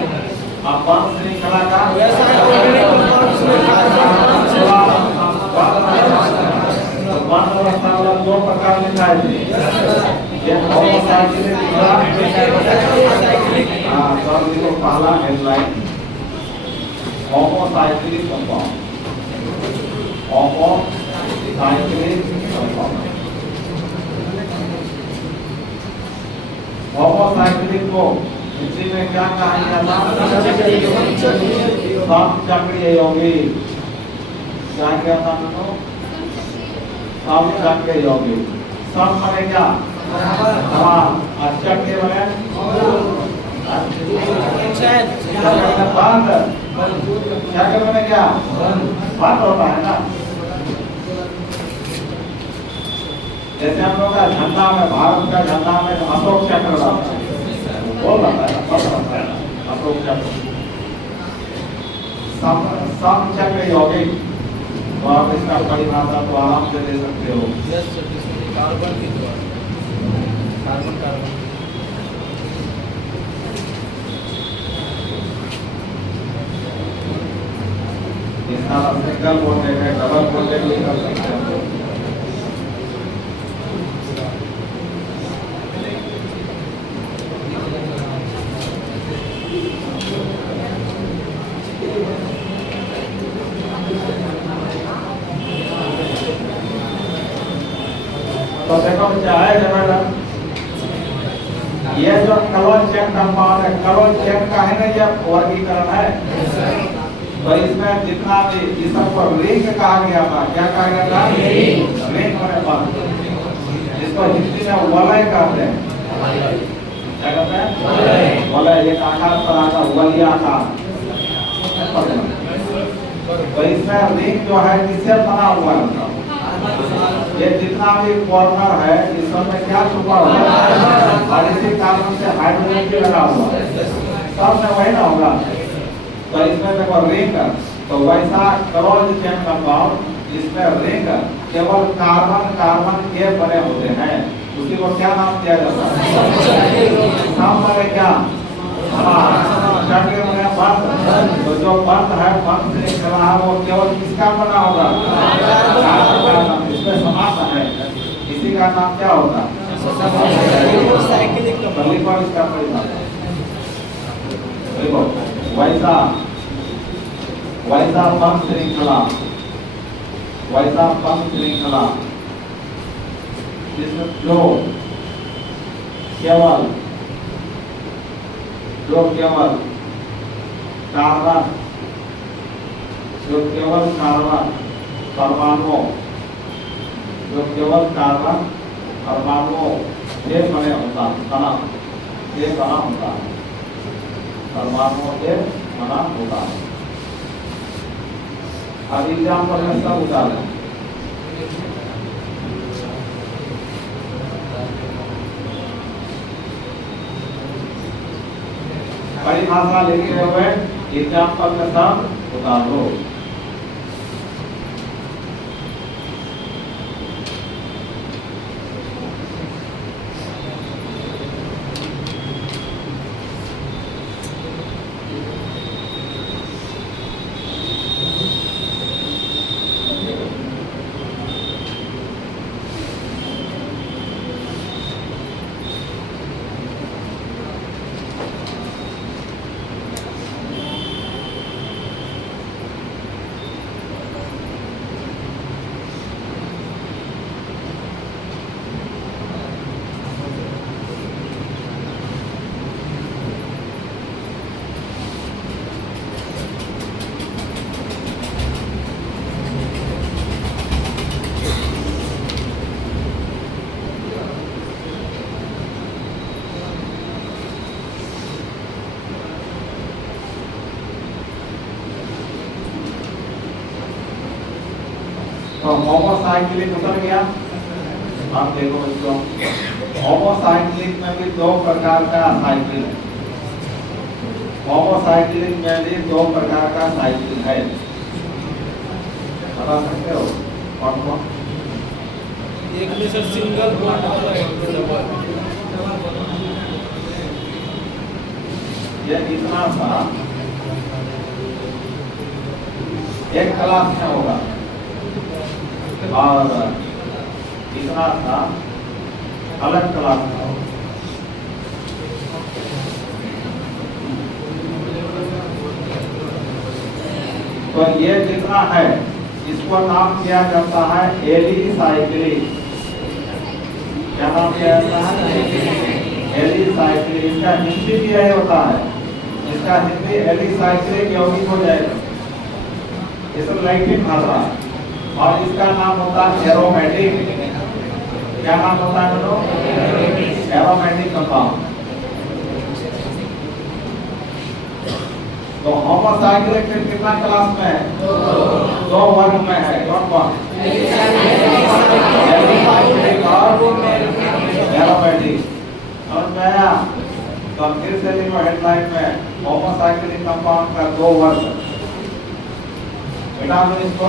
अब बंद श्रृंखला का वैसा ऑर्गेनिक कंपाउंड जिसमें कार्बन खुला बंद अवस्था वाला 2 प्रकार में पाए एक होमोसाइक्लिक, सर देखो पहला headline homocyclic compound, homocyclic compound. Homocyclic को हिंदी में क्या कहा जाता है? समचक्रीय यौगिक। क्या कहता है? समचक्रीय यौगिक। सम माने क्या? चक्रीय बने बंद, क्या करने क्या बंद होता है ना। जैसे हम लोग का झंडा में, भारत का झंडा में अशोक चक्र रहता है, बोल रहा है अशोक चक्र। समचक्र यौगिक, तो आप इसका परिभाषा तो आराम से दे सकते हो। कार्बन की कार्बन इसका सिंगल बॉन्डेड है, डबल बॉन्डेड भी कर सकते हैं। तो देखो क्या है मैडम, ये जो कलोज चेक कंपाउंड है, कलोज चेक का है ना, ये वर्गीकरण है। तो इसमें जितना भी इस सबको रिंग कहा गया था, क्या कहा गया था? रिंग होने पर जिसको हिंदी में वलय कहते हैं। क्या कहते हैं? वलय। एक आकार पर आता वलयाकार। तो इसमें रिंग जो है किससे बना हुआ है? ये जितना भी कॉर्नर है इस सब में क्या छुपा हुआ है? और इसी कारण से हाइड्रोजन भी लगा हुआ है, सब में वही ना होगा। तो इसमें देखो रिंग, तो वैसा क्लोज चेन कंपाउंड इसमें रिंग केवल कार्बन कार्बन के बने होते हैं, उसी को क्या नाम दिया जाता है? नाम बने क्या? चक्र में बंद। तो जो बंद है, बंद श्रृंखला है, वो केवल किसका बना होगा? इसमें समास है, इसी का नाम क्या होता है? इसका देखो वैसा बंद श्रृंखला, वैसा बंद श्रृंखला जिसमें जो केवल कार्बन, जो केवल कार्बन परमाणुओं, जो केवल कार्बन परमाणुओं से बने होता बना से बना होता है, परमाणुओं से बना होता है। अब एग्जाम्पल में सब उदाहरण परिभाषा लिखे हुए एग्जाम्पल में सब उतार दो। तो होमोसाइक्लिक उतर गया। आप देखो बच्चों, होमोसाइक्लिक में भी दो प्रकार का साइकिल है। होमोसाइक्लिक में भी दो प्रकार का साइकिल है, बता सकते हो कौन कौन? एक में सर सिंगल बॉन्ड वाला है, डबल। ये इतना सा एक क्लास में होगा और इतना सा अलग क्लास में होगा। तो ये जितना है इसको नाम किया जाता है एलिसाइक्लिक। क्या नाम किया जाता है? एलिसाइक्लिक। इसका हिंदी भी यही होता है, इसका हिंदी एलिसाइक्लिक यौगिक हो जाएगा, इसमें लैटिन भाषा। और इसका नाम होता है एरोमेटिक। क्या नाम होता है बोलो? Aromatic compound. तो होमोसाइक्लिक में कितना क्लास में है? दो वर्ग में है। कौन कौन? एलिसाइक्लिक और एरोमेटिक। समझ में आया? तो फिर से लिखो हेडलाइन में, होमोसाइक्लिक कंपाउंड का दो वर्ग। बेटा दो इसको।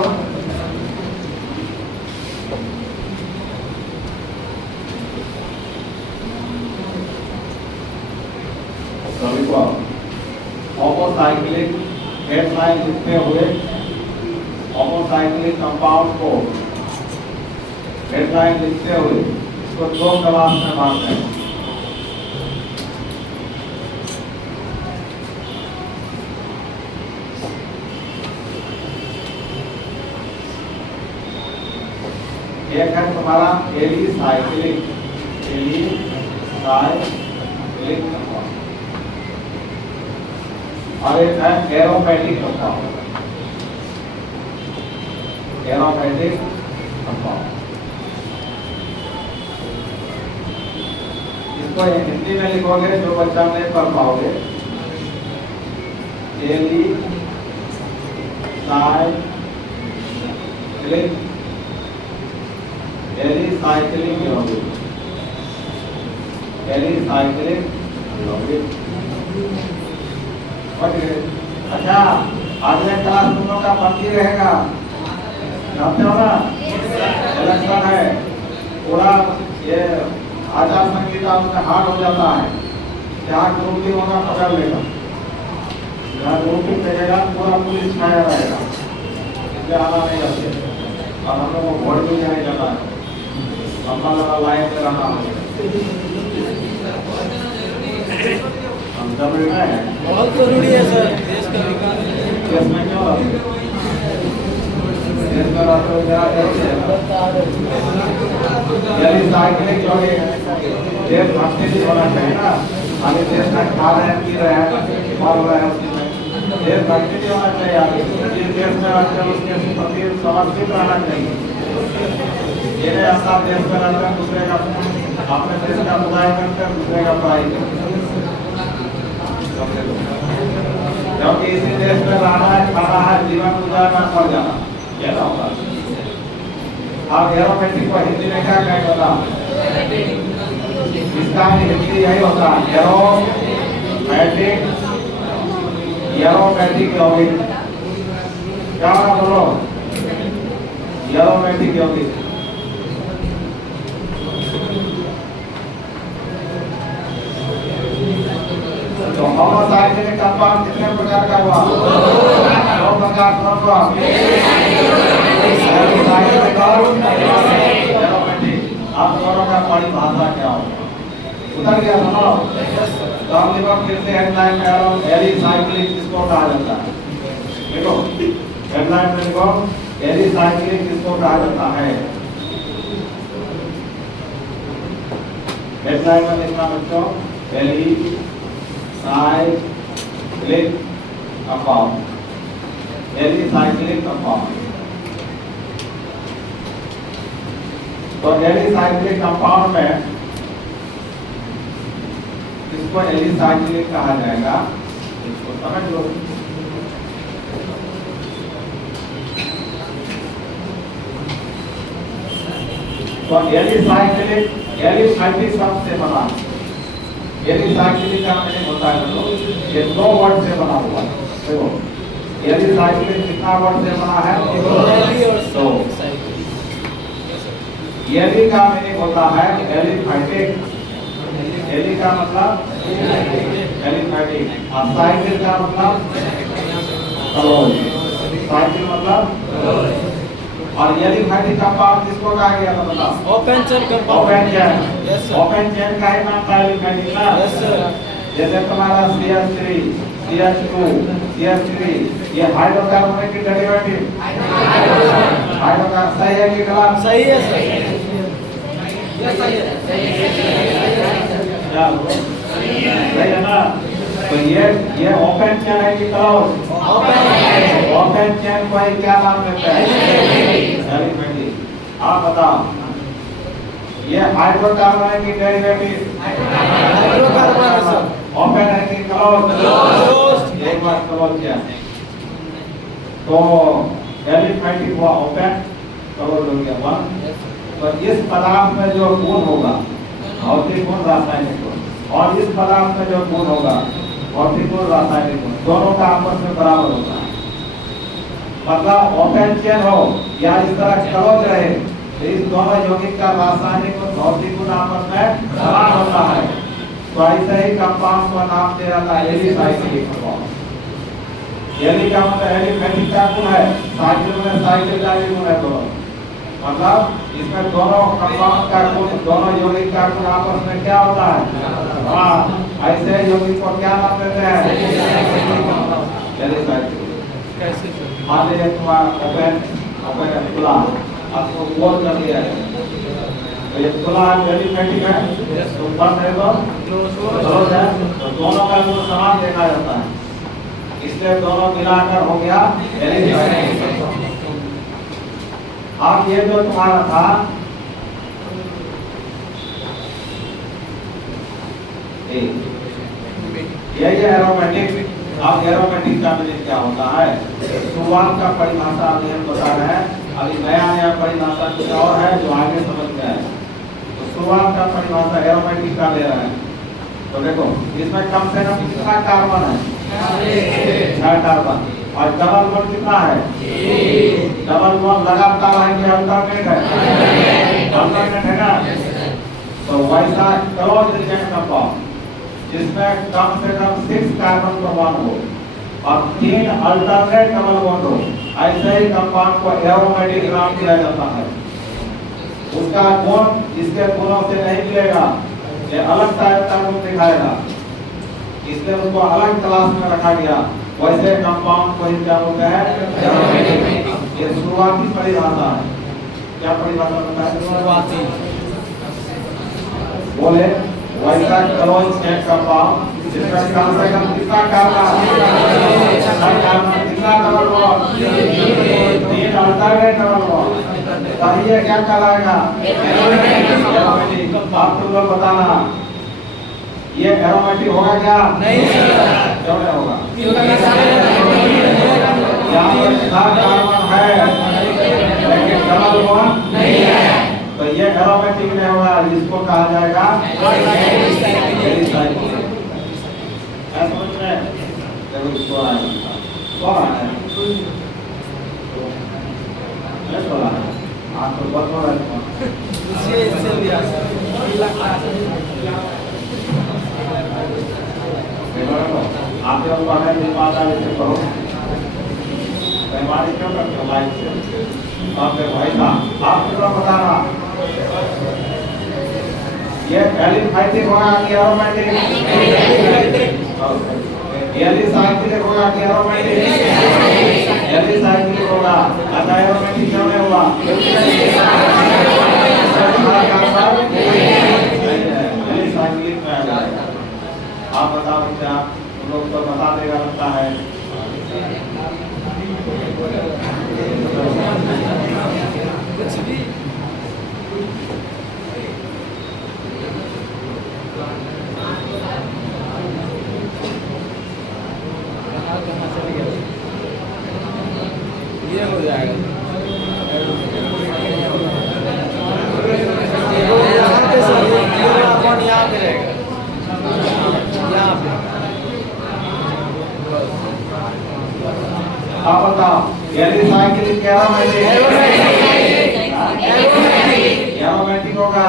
सभी को होमोसाइक्लिक हेडलाइन लिखते हुए होमोसाइक्लिक कंपाउंड को हेडलाइन लिखते हुए इसको दो क्लास में बांटते हैं। एक है तुम्हारा एलिसाइक्लिक, एलिसाइक्लिक कंपाउंड, और एक है एरोमेटिक कंपाउंड, एरोमेटिक कंपाउंड। इसको हिंदी में लिखोगे जो बच्चा नहीं पढ़ पाओगे, एलिसाइक्लिक एलिसाइक्लिक यौगिक, एलिसाइक्लिक यौगिक। अच्छा, अगले क्लास तुम लोग का बाकी रहेगा, जानते हो ना? इलेक्शन है, पूरा ये आचार संहिता उसमें हार्ड हो जाता है। जहाँ ग्रुपिंग होगा पकड़ लेगा, जहाँ ग्रुपिंग करेगा पूरा पुलिस छाया रहेगा, इसलिए आना नहीं आते। और हम लोग को वोट भी नहीं जाना है, अपना लगा लाइन में रहना होगा। हम जब है बहुत जरूरी है सर, देश का विकास। देश में क्यों रहते? देश में रहते हो जरा एलिसाइक्लिक यौगिक देश भक्ति भी होना चाहिए ना। खाली देश में खा रहे हैं, पी रहे हैं, मर रहे हैं, उसी में देश भक्ति भी होना चाहिए। जिस देश में रहते हैं उसके प्रति समर्पित रहना चाहिए। ये नहीं अपना देश में रहते हैं, दूसरे का अपने देश का बुराई करते हैं, दूसरे का बुराई करते हैं। क्योंकि इसी देश में रहना है, खाना है, जीवन गुजारना, मर जाना, ये ना होगा। आप एरोमेटिक को हिंदी में क्या कहेंगे बता? इसका हिंदी यही होता है, एरोमेटिक यौगिक। क्या होगा बोलो? एरोमेटिक यौगिक। तो होमोसाइक्लिक कंपाउंड कितने प्रकार का हुआ? 2 प्रकार। कौन हुआ? एरोमेटिक और एरोमेटिक। आप दोनों का परिभाषा क्या होगा? उतर गया दोनों? तो हम देखो फिर से हेडलाइन में एलिसाइक्लिक किसको कहा जाता है? देखो हेडलाइन में देखो एलिसाइक्लिक किसको कहा जाता है? हेडलाइन में लिखना बच्चों, एलिसाइक्लिक कंपाउंड। Alicyclic compound. तो एलिसाइक्लिक कंपाउंड में इसको एलिसाइक्लिक कहा जाएगा, इसको समझ लो। तो एलिसाइक्लिक शब्द से बना, एलिसाइक्लिक का मतलब होता है ये 2 वर्ड से बना हुआ है। देखो एलिसाइक्लिक कितना वर्ड से बना है? 2। एली का मीनिंग होता है एलिफैटिक। एली का मतलब एलिफैटिक, और साइकिल का मतलब क्लोज। साइकिल मतलब और एलिफैटिक कंपाउंड किसको कहा गया था बताओ? Open chain compound. Open chain. Yes sir. Open chain का ही नाम था एलिफैटिक ना? Yes sir. जैसे तुम्हारा CH3, CH2, CH3 ये हाइड्रोकार्बन की डेरिवेटिव। हाइड्रोकार्बन सही है कि गलत? सही है सर। यस सही है। क्या सही है ना? तो ये ओपन चेन है कि क्लोज? ओपन चेन को ही क्या नाम देते हैं? एलिफैटिक। आप बताओ ये हाइड्रोकार्बन है कि डेरिवेटिव? हाइड्रोकार्बन है सर। ओपन है कि क्लोज? एक बार क्लोज किया तो एलिफैटिक हुआ ओपन, क्लोज हो गया 1। तो इस पदार्थ में जो गुण होगा भौतिक गुण, रासायनिक गुण, और इस पदार्थ में जो गुण होगा भौतिक गुण, रासायनिक गुण, दोनों का आपस में बराबर होता है। मतलब ओपन चेन हो या इस तरह क्लोज रहे, तो इस दोनों यौगिक का रासायनिक और भौतिक गुण आपस में समान होता है। तो ऐसे ही कंपाउंड का नाम दे रहा है एलिसाइक्लिक कंपाउंड। एली का मतलब एलिफैटिक का गुण है, साइकिल में साइकिल का भी गुण है दोनों। मतलब इसमें दोनों कंपाउंड का गुण, दोनों यौगिक का गुण आपस में क्या होता है? हाँ, ऐसे यौगिक को क्या नाम देते हैं? एलिसाइक्लिक। कैसे सर? मान लीजिए तुम्हारा ओपन खुला, आपको क्लोज कर दिया है, तो ये खुला एलिफैटिक है, तो बंद है तो क्लोज है, तो दोनों का गुण समान देखा जाता है, इसलिए दोनों मिलाकर हो गया एलिफैटिक। अब ये जो तुम्हारा था ये एरोमेटिक। अब एरोमेटिक का मीनिंग क्या होता है? शुरुआत का परिभाषा अभी हम बता रहे हैं, अभी नया परिभाषा कुछ और है जो आगे समझ में आए। तो शुरुआत का परिभाषा एरोमेटिक का ले रहे हैं। तो देखो इसमें कम से कम कितना कार्बन है? 6 कार्बन। और डबल बॉन्ड कितना है? डबल बॉन्ड लगातार है कि अल्टरनेट है? अल्टरनेट है ना? तो वैसा क्लोज चेन कंपाउंड जिसमें कम से कम 6 कार्बन परमाणु हो और 3 अल्टरनेट डबल बॉन्ड हो, ऐसे ही कंपाउंड को एरोमेटिक नाम दिया जाता है। उसका गुण इसके गुणों से नहीं मिलेगा, ये अलग टाइप का गुण दिखाएगा, इसलिए उसको अलग क्लास में रखा गया। वैसे कंपाउंड को ही क्या बोलते हैं? एरोमेटिक। ये शुरुआती परिभाषा है। क्या परिभाषा होता है? शुरुआती। बोले वैसा क्लोज चेन कंपाउंड जिसमें कम से कम कितना कार्बन? 6 कार्बन तीसरा डबल बॉन्ड, तीन अल्टरनेट डबल बॉन्ड, तो ये क्या कहलाएगा? एरोमेटिक। अब तुम लोग बताना ये एरोमेटिक होगा क्या? नहीं सर। क्यों नहीं होगा? यहाँ पर सीधा कार्बन है लेकिन डबल बॉन्ड नहीं है, तो ये एरोमेटिक नहीं होगा, इसको कहा जाएगा एलिसाइक्लिक। समझ रहे हैं? देखो इसको कौन है? आपको बहुत बड़ा इससे भी आप लोग पढ़ने में पाता है इसे करो बेमारी क्यों करते हो लाइफ से? आपके भाई का आप लोग बताना ये एलिफाइटिक होगा कि एरोमेटिक? एलिसाइक्लिक होगा कि एरोमेटिक? एलिसाइक्लिक होगा। अच्छा एरोमेटिक क्यों नहीं हुआ? एलिसाइक्लिक में आ जाएगा। आप बताओ क्या तुम लोग तो बता देगा लगता है। कुछ भी कहाँ चले गए? ये हो जाएगा। यहाँ पे सर यहाँ पे रहेगा, यहाँ पे। आप बताओ एलिसाइक्लिक एरोमेटिक होगा।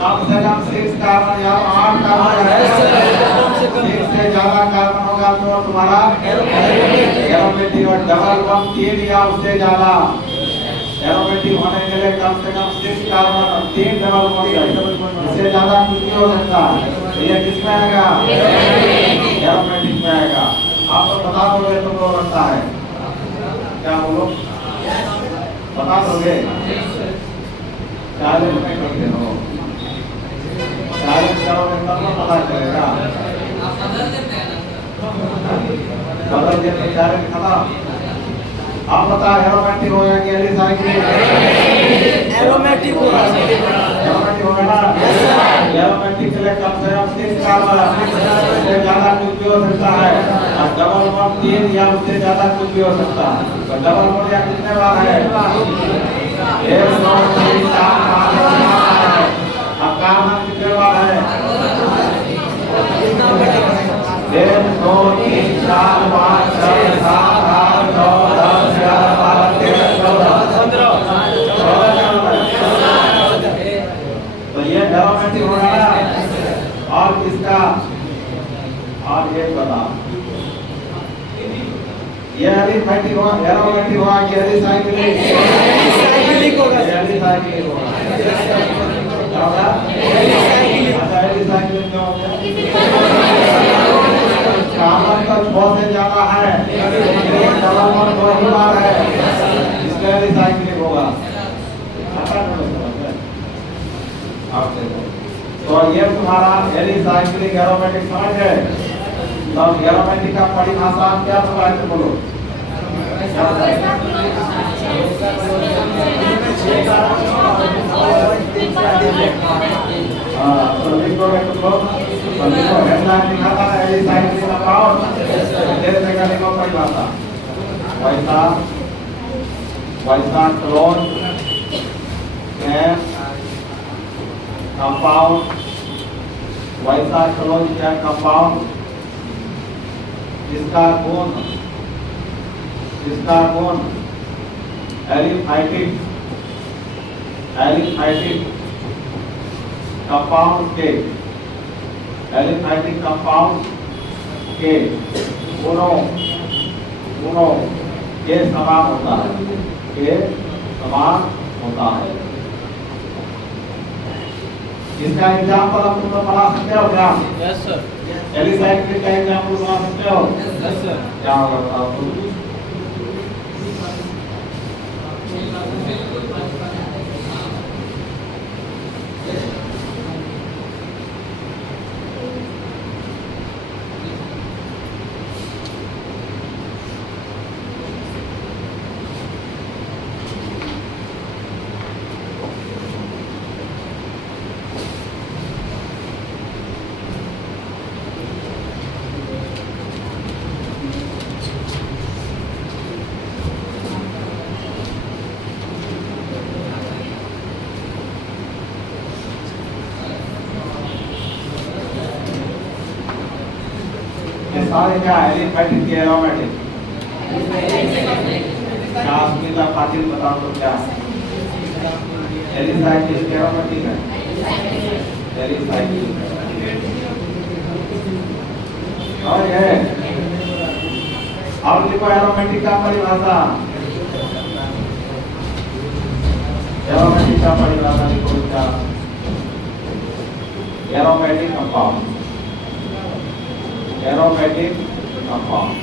कम से कम 6 कार्बन या 8 कार्बन है, 6 से ज्यादा कार्बन होगा तो तुम्हारा एरोमेटिक, और डबल बॉन्ड 3 या उससे ज्यादा एरोमेटिक होने के लिए कम से कम 6 कार्बन और 3 डबल बॉन्ड चाहिए, इससे ज्यादा कुछ नहीं हो सकता। ये किसमें आएगा? एरोमेटिक में आएगा। आप तो बता दोगे तो वो लगता है क्या बोलो? बता दोगे? चैलेंज में करते हो, चैलेंज करोगे तब तो पता चलेगा। बदल दिया तो चैलेंज खत्म। आप बता एरोमेटिक होगा कि एलिसाइक्लिक? एरोमेटिक होगा। एरोमेटिक होगा ना? एरोमेटिक के लिए कम से कम 6 कार्बन, उससे ज्यादा कुछ भी हो सकता है, और डबल बॉन्ड 3 या उससे ज्यादा कुछ भी हो सकता है। तो डबल बॉन्ड या कितने बार है? 1 2 3 4 5 अब कार्बन कितने बार है? 1 2 3 4 5 6 7 8 9 10 11 12 13 14 तो ये एरोमेटिक होगा ना। और किसका? और ये बता ये एलिफाइटिक होगा, एरोमेटिक होगा कि एलिसाइक्लिक? एलिसाइक्लिक होगा। एलिसाइक्लिक होगा। क्या होगा? अच्छा एलिसाइक्लिक क्या हो गया? कार्बन का 6 से ज्यादा है, लेकिन डबल बॉन्ड 2 ही बार है, इसलिए एलिसाइक्लिक होगा। आप देखो तो ये तुम्हारा एलिसाइक्लिक एरोमेटिक समझ गए। तो एरोमेटिक का परिभाषा क्या होगा है बोलो? हाँ तो लिखोगे तुम लोग, तो लिखो हेडलाइन लिखा था एलिसाइक्लिक कंपाउंड, देखने का लिखो परिभाषा। वैसा क्लोन कंपाउंड, वैसा क्लोन कंपाउंड जिसका गुण एलिफाइटिक कंपाउंड के गुणों के समान होता है, इसका एग्जाम्पल आप तुम लोग बना सकते हो क्या? Yes sir. एलिसाइक्लिक का एग्जाम्पल बना सकते हो? Yes sir. क्या होगा आपको? सारे क्या है एलिफेटिक के एरोमेटिक क्या अस्मिता पाटिल बताओ तो क्या एलिसाइक्लिक के एरोमेटिक है एलिसाइक्लिक और है और लिखो एरोमेटिक का परिभाषा एरोमेटिक का परिभाषा लिखो क्या एरोमेटिक कंपाउंड एरोमेटिक कंपाउंड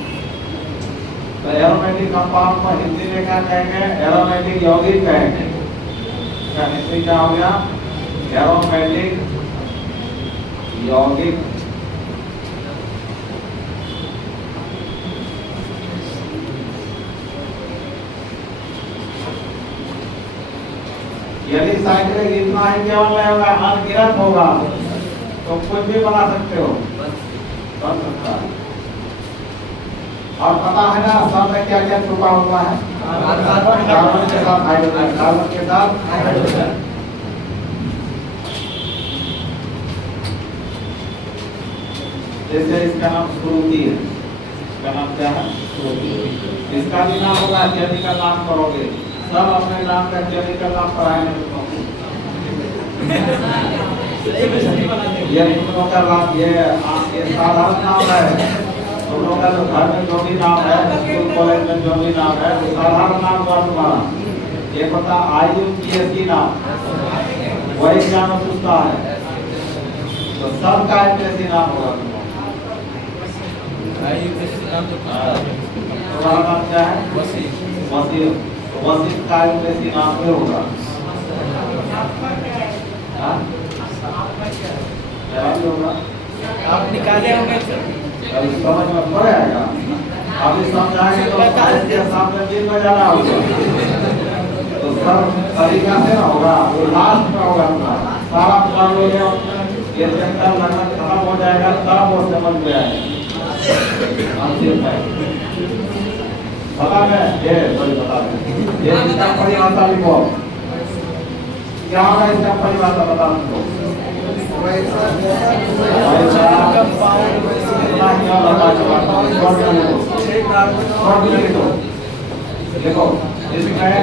तो एरोमेटिक कंपाउंड को हिंदी में क्या कहेंगे एरोमेटिक यौगिक कहेंगे क्या हिंदी क्या हो गया एरोमेटिक यौगिक यदि साइक्लिक इतना ही केवल नहीं होगा अनगिनत होगा तो कुछ भी बना सकते हो बन सकता है और पता है ना सब में क्या क्या छुपा हुआ है कार्बन के साथ हाइड्रोजन कार्बन के साथ हाइड्रोजन जैसे इसका नाम श्रुति है इसका नाम क्या है श्रुति इसका भी नाम होगा केमिकल नाम करोगे सब अपने नाम का केमिकल नाम पढ़ाएंगे ये तुम लोग का नाम ये साधारण नाम है तुम लोग का जो घर में जो भी नाम है स्कूल कॉलेज में जो भी नाम है वो साधारण नाम हुआ तुम्हारा ये पता IUPAC नाम वही ज्ञान पूछता है तो सबका ऐसे नाम होगा तुम्हारा नाम क्या है वसीम वसीम का ऐसे नाम में होगा आप निकाले होंगे अभी समझ में पड़ेगा अभी समझाएंगे तो के सामने दिन में जाना होगा तो सब तरीका से ना होगा वो लास्ट में होगा सारा पढ़ लोगे ये चैप्टर लगभग खत्म हो जाएगा तब वो समझ में आएगा अंतिम में बता मैं ये बड़ी बता ये इसका परिभाषा लिखो क्या होगा इसका परिभाषा बता दो देखो इसमें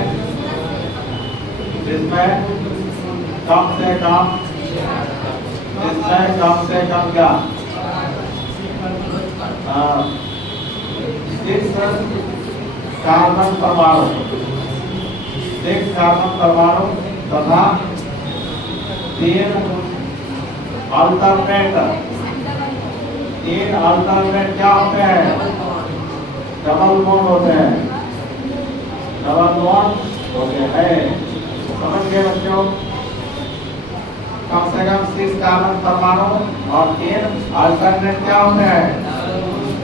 कम से कम क्या 6 कार्बन परमाणु तथा 3 अल्टरनेट क्या होते हैं डबल बॉन्ड होते हैं समझ गए बच्चों कम से कम 6 कार्बन परमाणु और 3 अल्टरनेट क्या होते हैं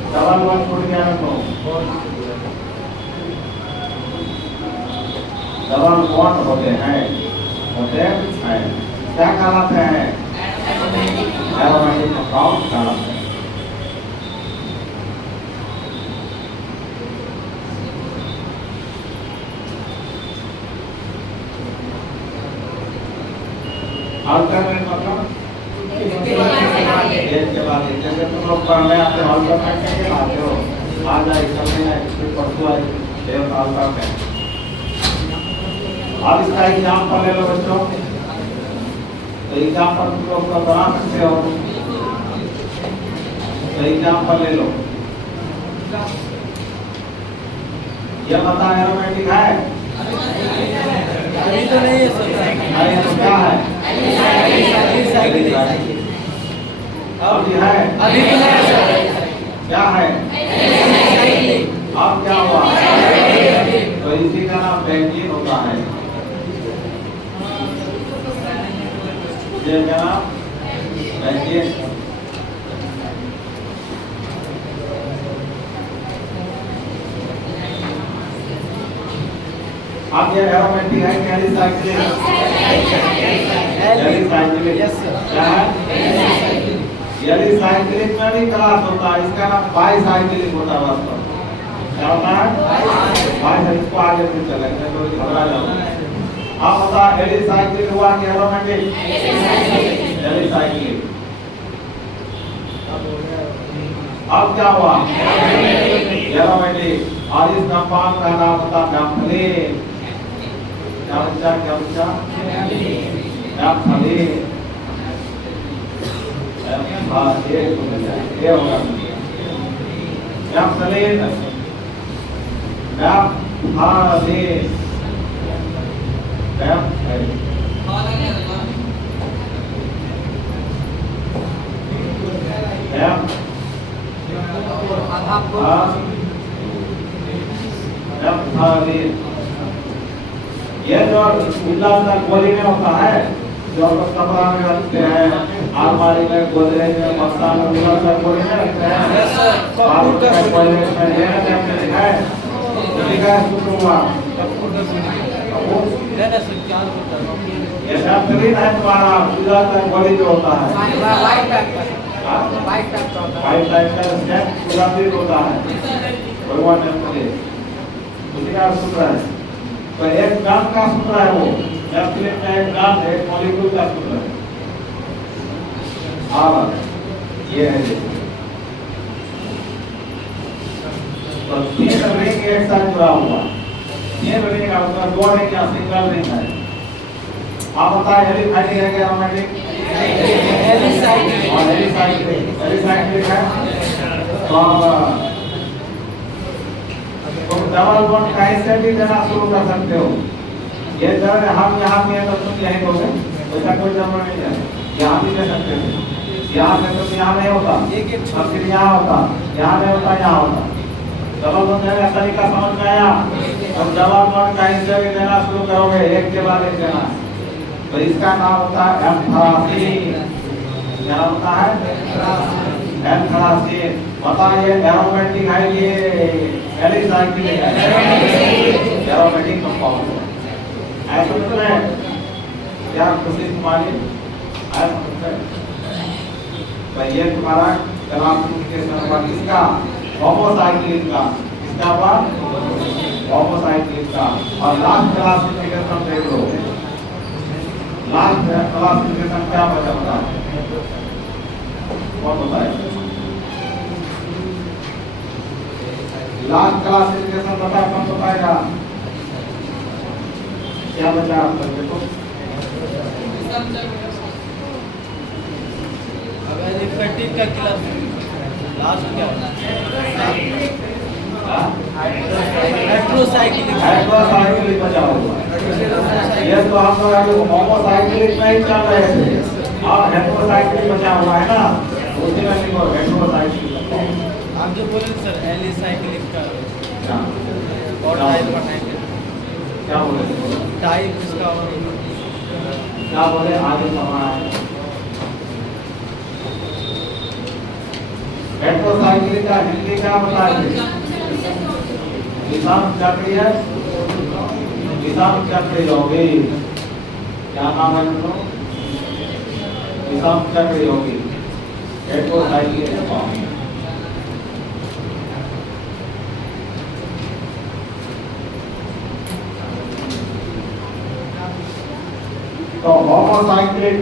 डबल बॉन्ड छूट गया तो डबल बॉन्ड होते हैं क्या कहलाते हैं एरोमेटिक कंपाउंड कहलाते हैं अल्टरनेट मतलब एक के बाद एक जैसे तुम लोग पढ़ने आते हो अल्टरनेट कैसे आते हो आज आई कल नहीं आई फिर परसों आई अल्टरनेट अब इसका एग्जाम्पल ले लो बच्चों तो एग्जाम्पल तुम लोग बना सकते हो तो एग्जाम्पल ले लो ये पता एरोमेटिक है अभी तो नहीं है सर अरे तो क्या है अब ये है अभी तो नहीं है सर क्या है अब क्या हुआ तो इसी का नाम बेंजीन होता है ये क्या नाम बेंजीन अब ये एरोमेटिक है एलिसाइक्लिक क्या है एलिसाइक्लिक में भी क्लास होता है इसका नाम बाईसाइक्लिक होता है वास्तव में क्या होता है बाईसाइक्लिक इसको आगे फिर चलेंगे तो घबरा जाओगे आप बता एलिसाइक्लिक हुआ कि एरोमेटिक एलिसाइक्लिक अब क्या हुआ एरोमेटिक। और इस कंपाउंड का नाम होता है नैप्थलीन। क्या बच्चा नैप्थलीन। ये होगा नैप्थलीन। ये जो गोली में होता है, जो कपड़ा में रखते हैं, अलमारी में, गोदरेज में, मकान में, गोली में रखते हैं। ये नैप्थलीन है तुम्हारा गोली जो होता है, वाइट टाइप का सुगंधित होता है, भगवान नैप्थलीन उसी का सूत्र है। तो एक गन का सूत्र है वो, नैप्थलीन का एक गन, एक मॉलिक्यूल का सूत्र है। ये है तो 3 रिंग एक साथ जुड़ा हुआ, 3 रिंग का मतलब 2 रिंग या सिंगल रिंग है। आप बताएं एलिफाइटिक है क्या एरोमेटिक? एलिसाइक्लिक है। तो डबल बॉन्ड कहीं से भी देना शुरू कर सकते हो। ये जब हम यहाँ पे तो तुम यहीं दोगे, वैसा कोई जरूरत नहीं है। यहाँ भी दे सकते हो, यहाँ से तो यहाँ नहीं होता, और फिर यहाँ होता, यहाँ नहीं होता, यहाँ होता। डबल बॉन्ड का तरीका समझ में आया? अब डबल बॉन्ड कहीं से भी देना शुरू करोगे, एक के बाद एक देना, तो इसका नाम होता है एंथ्रासीन। क्या होता है? एंथ्रासीन। पता ये एरोमेटिक है, ये एलिसाइक्लिक है, एरोमेटिक कंपाउंड है। ऐसा मतलब है क्या खुशी तुम्हारी? तो ये तुम्हारा क्लासिफिकेशन हुआ किसका? होमोसाइक्लिक का। किसका हुआ? होमोसाइक्लिक का। और लास्ट क्लासिफिकेशन देख लो, लास्ट क्लासिफिकेशन क्या बचा बता? कौन बताए? लास्ट क्लासिफिकेशन बता, कौन बताएगा? क्या बचा आप लोग देखो? अब एलिफेटिक का क्लास लास्ट क्या होता है? हेट्रोसाइक्लिक बचा हुआ। ये तो हम लोग होमोसाइक्लिक में ही चल रहे थे, और हेट्रोसाइक्लिक बचा हुआ है ना, उसी में लिखो हेट्रोसाइक्लिक। आप जो बोले सर एलिसाइक्लिक का क्या और टाइप बताएंगे? क्या बोले? टाइप इसका और क्या बोले? आगे समाना है। हेट्रोसाइक्लिक का हिंदी क्या बताएंगे? विषम चक्रीय, विषम चक्रीय यौगिक। क्या नाम है उनको? विषम चक्रीय यौगिक, हेट्रोसाइक्लिक कंपाउंड। तो होमोसाइक्लिक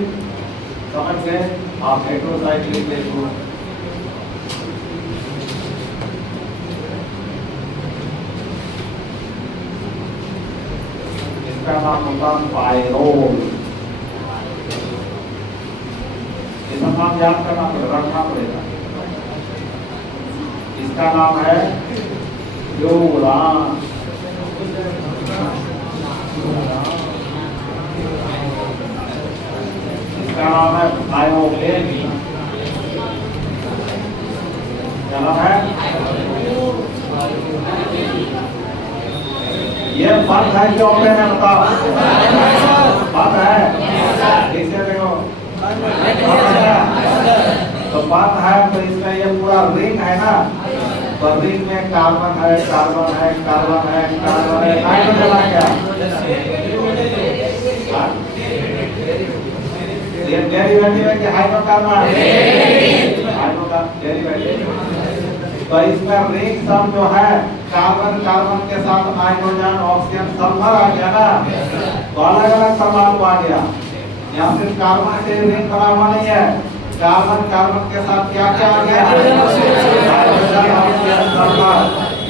समझ गए आप, हेट्रोसाइक्लिक देखो। इसका नाम होता है पायरोल। इसका नाम याद करना पड़ेगा, रखना पड़ेगा। इसका नाम है फ्लोरान। इसका नाम है थायोलेन। क्या नाम है? ये फल है जो पे है, बताओ फल है। इसे देखो तो फल है, तो इसमें ये पूरा रिंग है ना, तो रिंग में कार्बन है, कार्बन है, कार्बन है, कार्बन है, हाइड्रोजन है। क्या ये डेरिवेटिव है कि हाइड्रोकार्बन? Hydrocarbon derivative. तो इसमें रिंग सब जो है, कार्बन कार्बन के साथ हाइड्रोजन, ऑक्सीजन, सल्फर आ गया ना, तो अलग अलग परमाणु आ गया। यहाँ सिर्फ कार्बन से रिंग बना हुआ नहीं है, कार्बन कार्बन के साथ क्या क्या आ गया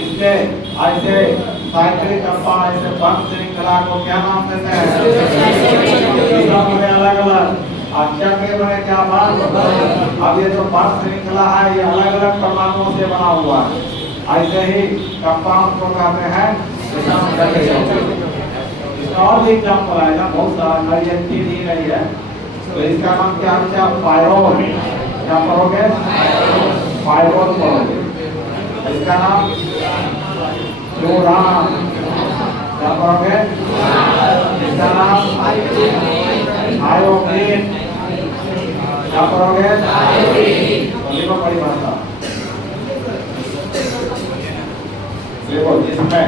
इसलिए ऐसे साइक्लिक कंपाउंड ऐसे बंद श्रृंखला को क्या नाम देते हैं अलग अलग चक्र बने क्या बात। अब ये जो बंद श्रृंखला है ये अलग अलग परमाणुओं से बना हुआ है। ऐसे ही कंपाउंड को कहते हैं और भी एग्जाम्पल आएगा बहुत सारा ये तीन ही नहीं है। तो इसका नाम क्या है पायरोल। क्या पढ़ोगे पायरोल पढ़ोगे। इसका नाम फ्लोरान। क्या पढ़ोगे इसका नाम आयोडीन। क्या पढ़ोगे लिखो परिभाषा देखो जिसमें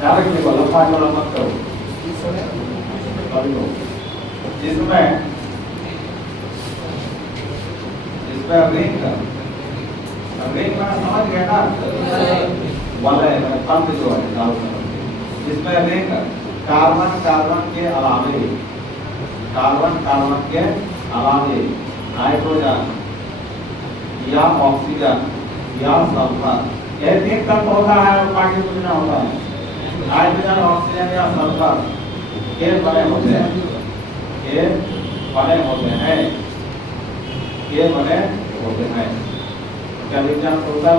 डायरेक्ट लंबा चौड़ा मत करो जिसमें रिंग में समझ गए ना वाले पंथ जो है जिसमें रिंग कार्बन कार्बन के अलावे नाइट्रोजन या ऑक्सीजन या सल्फर ये तीन तत्व होता है और बाकी कुछ ना होता है। नाइट्रोजन ऑक्सीजन या सल्फर के बने होते हैं क्या विज्ञान होता है।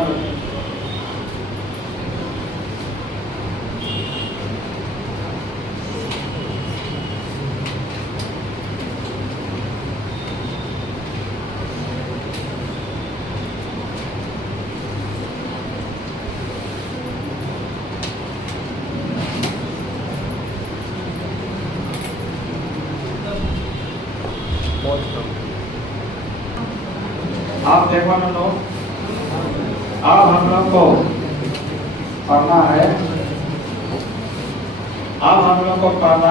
आप देखो ना लोग अब हम लोग को पढ़ना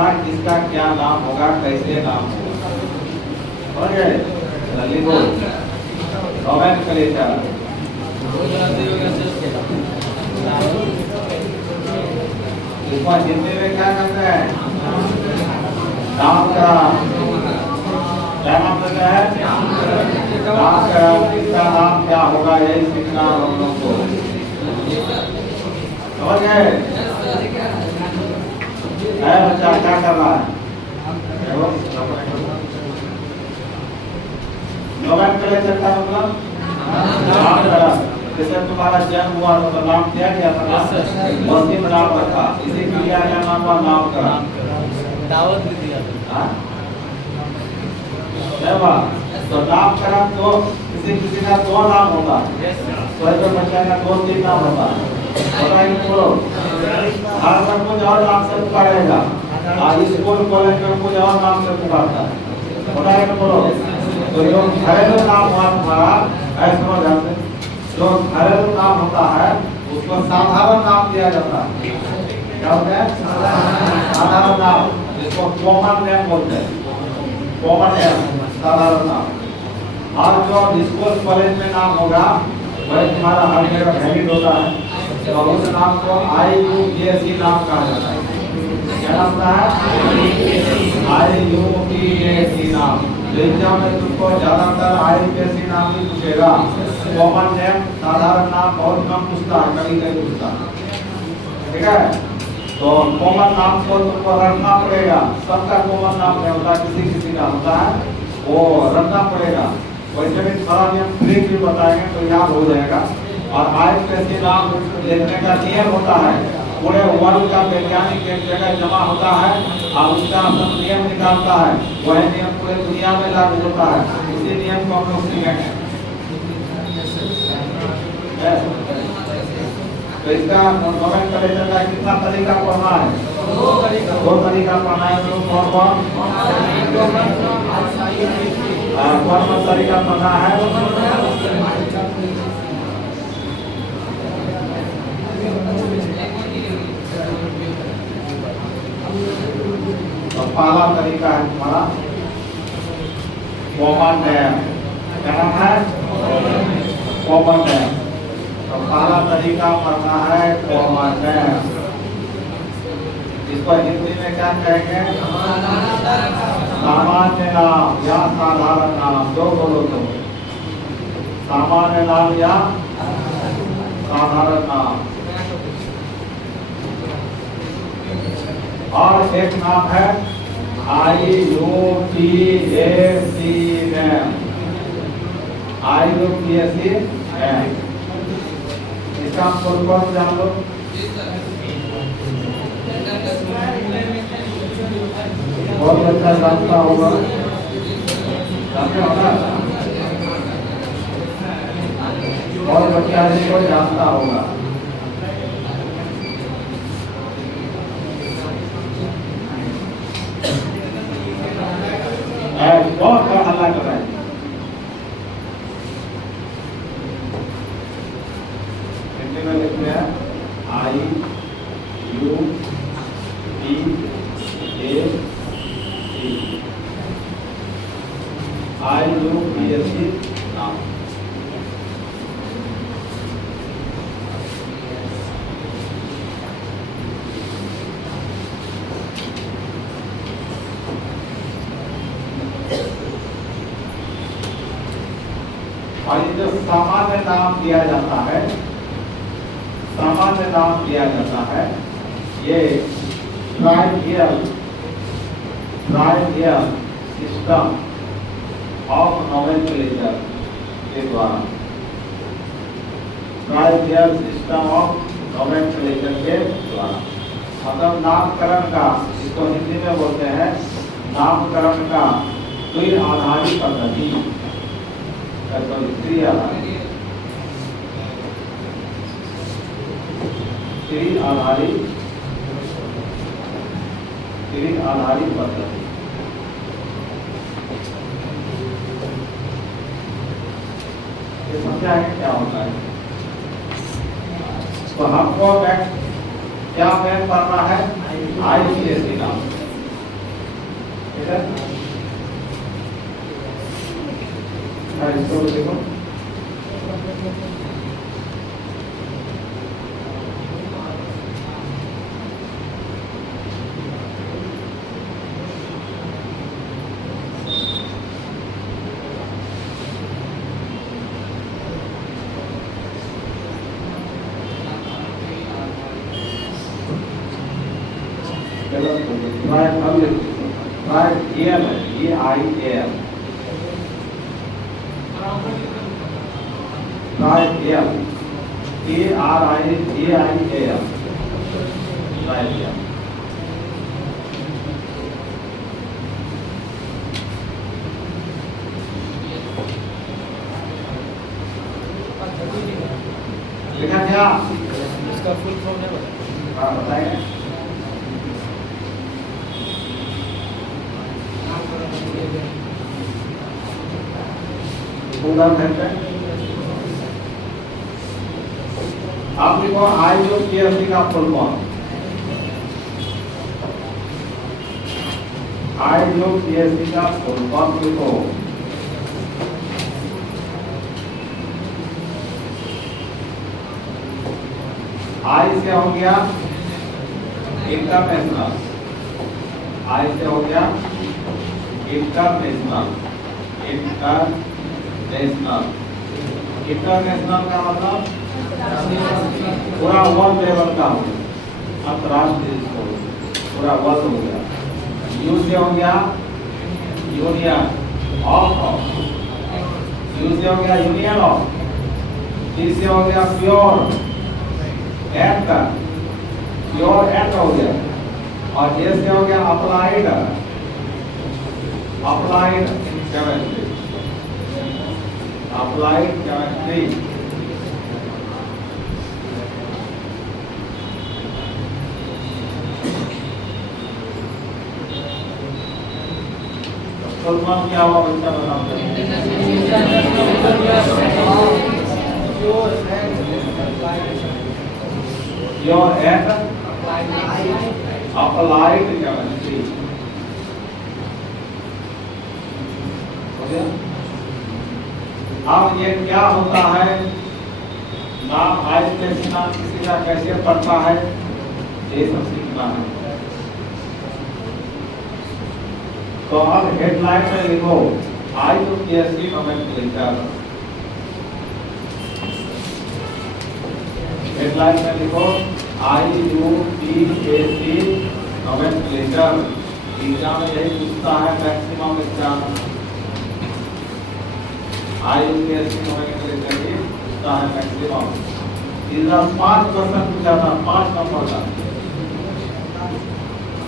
है इसका क्या नाम होगा कैसे नाम होगा। नोमेनक्लेचर इसमें हिंदी में क्या कहते हैं नामकरण। क्या नाम देते हैं नामकरण। इसका नाम क्या होगा यही सीखना हम लोग को। समझ गए बच्चा क्या कर रहा है। नोमेनक्लेचर का मतलब नामकरण। जैसे तुम्हारा जन्म हुआ तो नाम क्या गया था मस्जिद नाम रखा इसी के लिए क्या नाम हुआ नामकरण। दावत भी दिया तो नामकरण तो किसी का दो नाम होता है। तो बच्चा का दो तीन नाम होता है। बोलो हर सब कुछ और नाम से पुकारेगा आज स्कूल कॉलेज में कुछ और नाम से पुकारता है। बोलो तो जो घरेलू नाम हुआ तुम्हारा ऐसा जाते जो घरेलू नाम होता है उसको साधारण नाम दिया जाता है। क्या होता है साधारण नाम जिसको कॉमन नेम बोलते हैं। कॉमन नेम साधारण नाम। और जो स्कूल कॉलेज में नाम होगा वही तुम्हारा हर जगह वैलिड होता है। तो उस नाम को IUPAC नाम कहा जाता है। क्या नाम है IUPAC नाम। एग्जाम में तुमको ज्यादातर IUPAC नाम ही पूछेगा। कॉमन नेम साधारण नाम बहुत कम पूछता है कभी कभी पूछता है। ठीक है तो कॉमन नाम को तुमको रखना पड़ेगा। सबका कॉमन नाम नहीं होता किसी का होता है वो रखना पड़ेगा। वैसे भी थोड़ा नियम ब्रीफ भी बताएंगे तो याद हो जाएगा। और IUPAC नाम देखने का नियम होता है पूरे वर्ल्ड का वैज्ञानिक एक जगह जमा होता है और उसका सब नियम निकालता है। वही नियम पूरे दुनिया में लागू होता है। इसी नियम को हम लोग सीखेंगे। तो इसका नोमेनक्लेचर का कितना तरीका पढ़ना है दो तरीका पढ़ना है। कौन तरीका पढ़ना है तो पहला तरीका है तुम्हारा कॉमन नेम। क्या नाम है कॉमन नेम। तो पहला तरीका पढ़ना है कॉमन नेम। इसको हिंदी में क्या कहेंगे? सामान्य नाम या साधारण नाम, जो बोलो तो। सामान्य नाम या साधारण नाम। और एक नाम है IUPAC नाम। IUPAC नाम, इसका फुल फॉर्म जान लो। बहुत अच्छा जानता होगा, जानते हो ना? बहुत बच्चा इसको जानता होगा। बहुत हल्ला कर रहा है। हिंदी में लिखते हैं IUPAC नाम। और ये जो सामान्य नाम दिया जाता है, सामान्य नाम दिया जाता है, ये ट्राइवियल सिस्टम ऑफ नोमेनक्लेचर के द्वारा, ट्राइवियल सिस्टम ऑफ नोमेनक्लेचर के द्वारा, मतलब नामकरण का, इसको हिंदी में बोलते हैं नामकरण का द्वि आधारी पद्धति, त्रि आधारी पद्धति। ये समझा है क्या होता है? तो हमको क्या मैन करना है? IUPAC नाम, ठीक है? इसको देखो, लिखा क्या? इसका फुल फॉर्म है बता। हाँ बताएंगे। आप लिखो IUPAC का फुल फॉर्म। IUPAC का फुल फॉर्म लिखो। आई से हो गया इंटरनेशनल, आई से हो गया इंटरनेशनल, इंटरनेशनल का मतलब पूरा वर्ल्ड लेवल का हो, अंतरराष्ट्रीय हो, पूरा वर्ल्ड हो गया। यू से हो गया यूनियन ऑफ, यू से हो गया यूनियन ऑफ, टी से हो गया प्योर एट का, प्योर एट हो गया, और ए से हो गया applied, applied chemistry, applied chemistry. Full form क्या हुआ बच्चा बताओ? Your and applied chemistry. अब ये क्या होता है? नाम IUPAC नाम किसी का कैसे पड़ता है, ये सब सीखना है। तो अब हेडलाइन में लिखो IUPAC नोमेनक्लेचर। हेडलाइन में लिखो IUPAC नोमेनक्लेचर। एग्जाम में यही पूछता है मैक्सिमम एग्जाम। IUPAC नोमेनक्लेचर ही पूछता है मैक्सिमम। इधर 5 क्वेश्चन पूछा था, 5 नंबर का,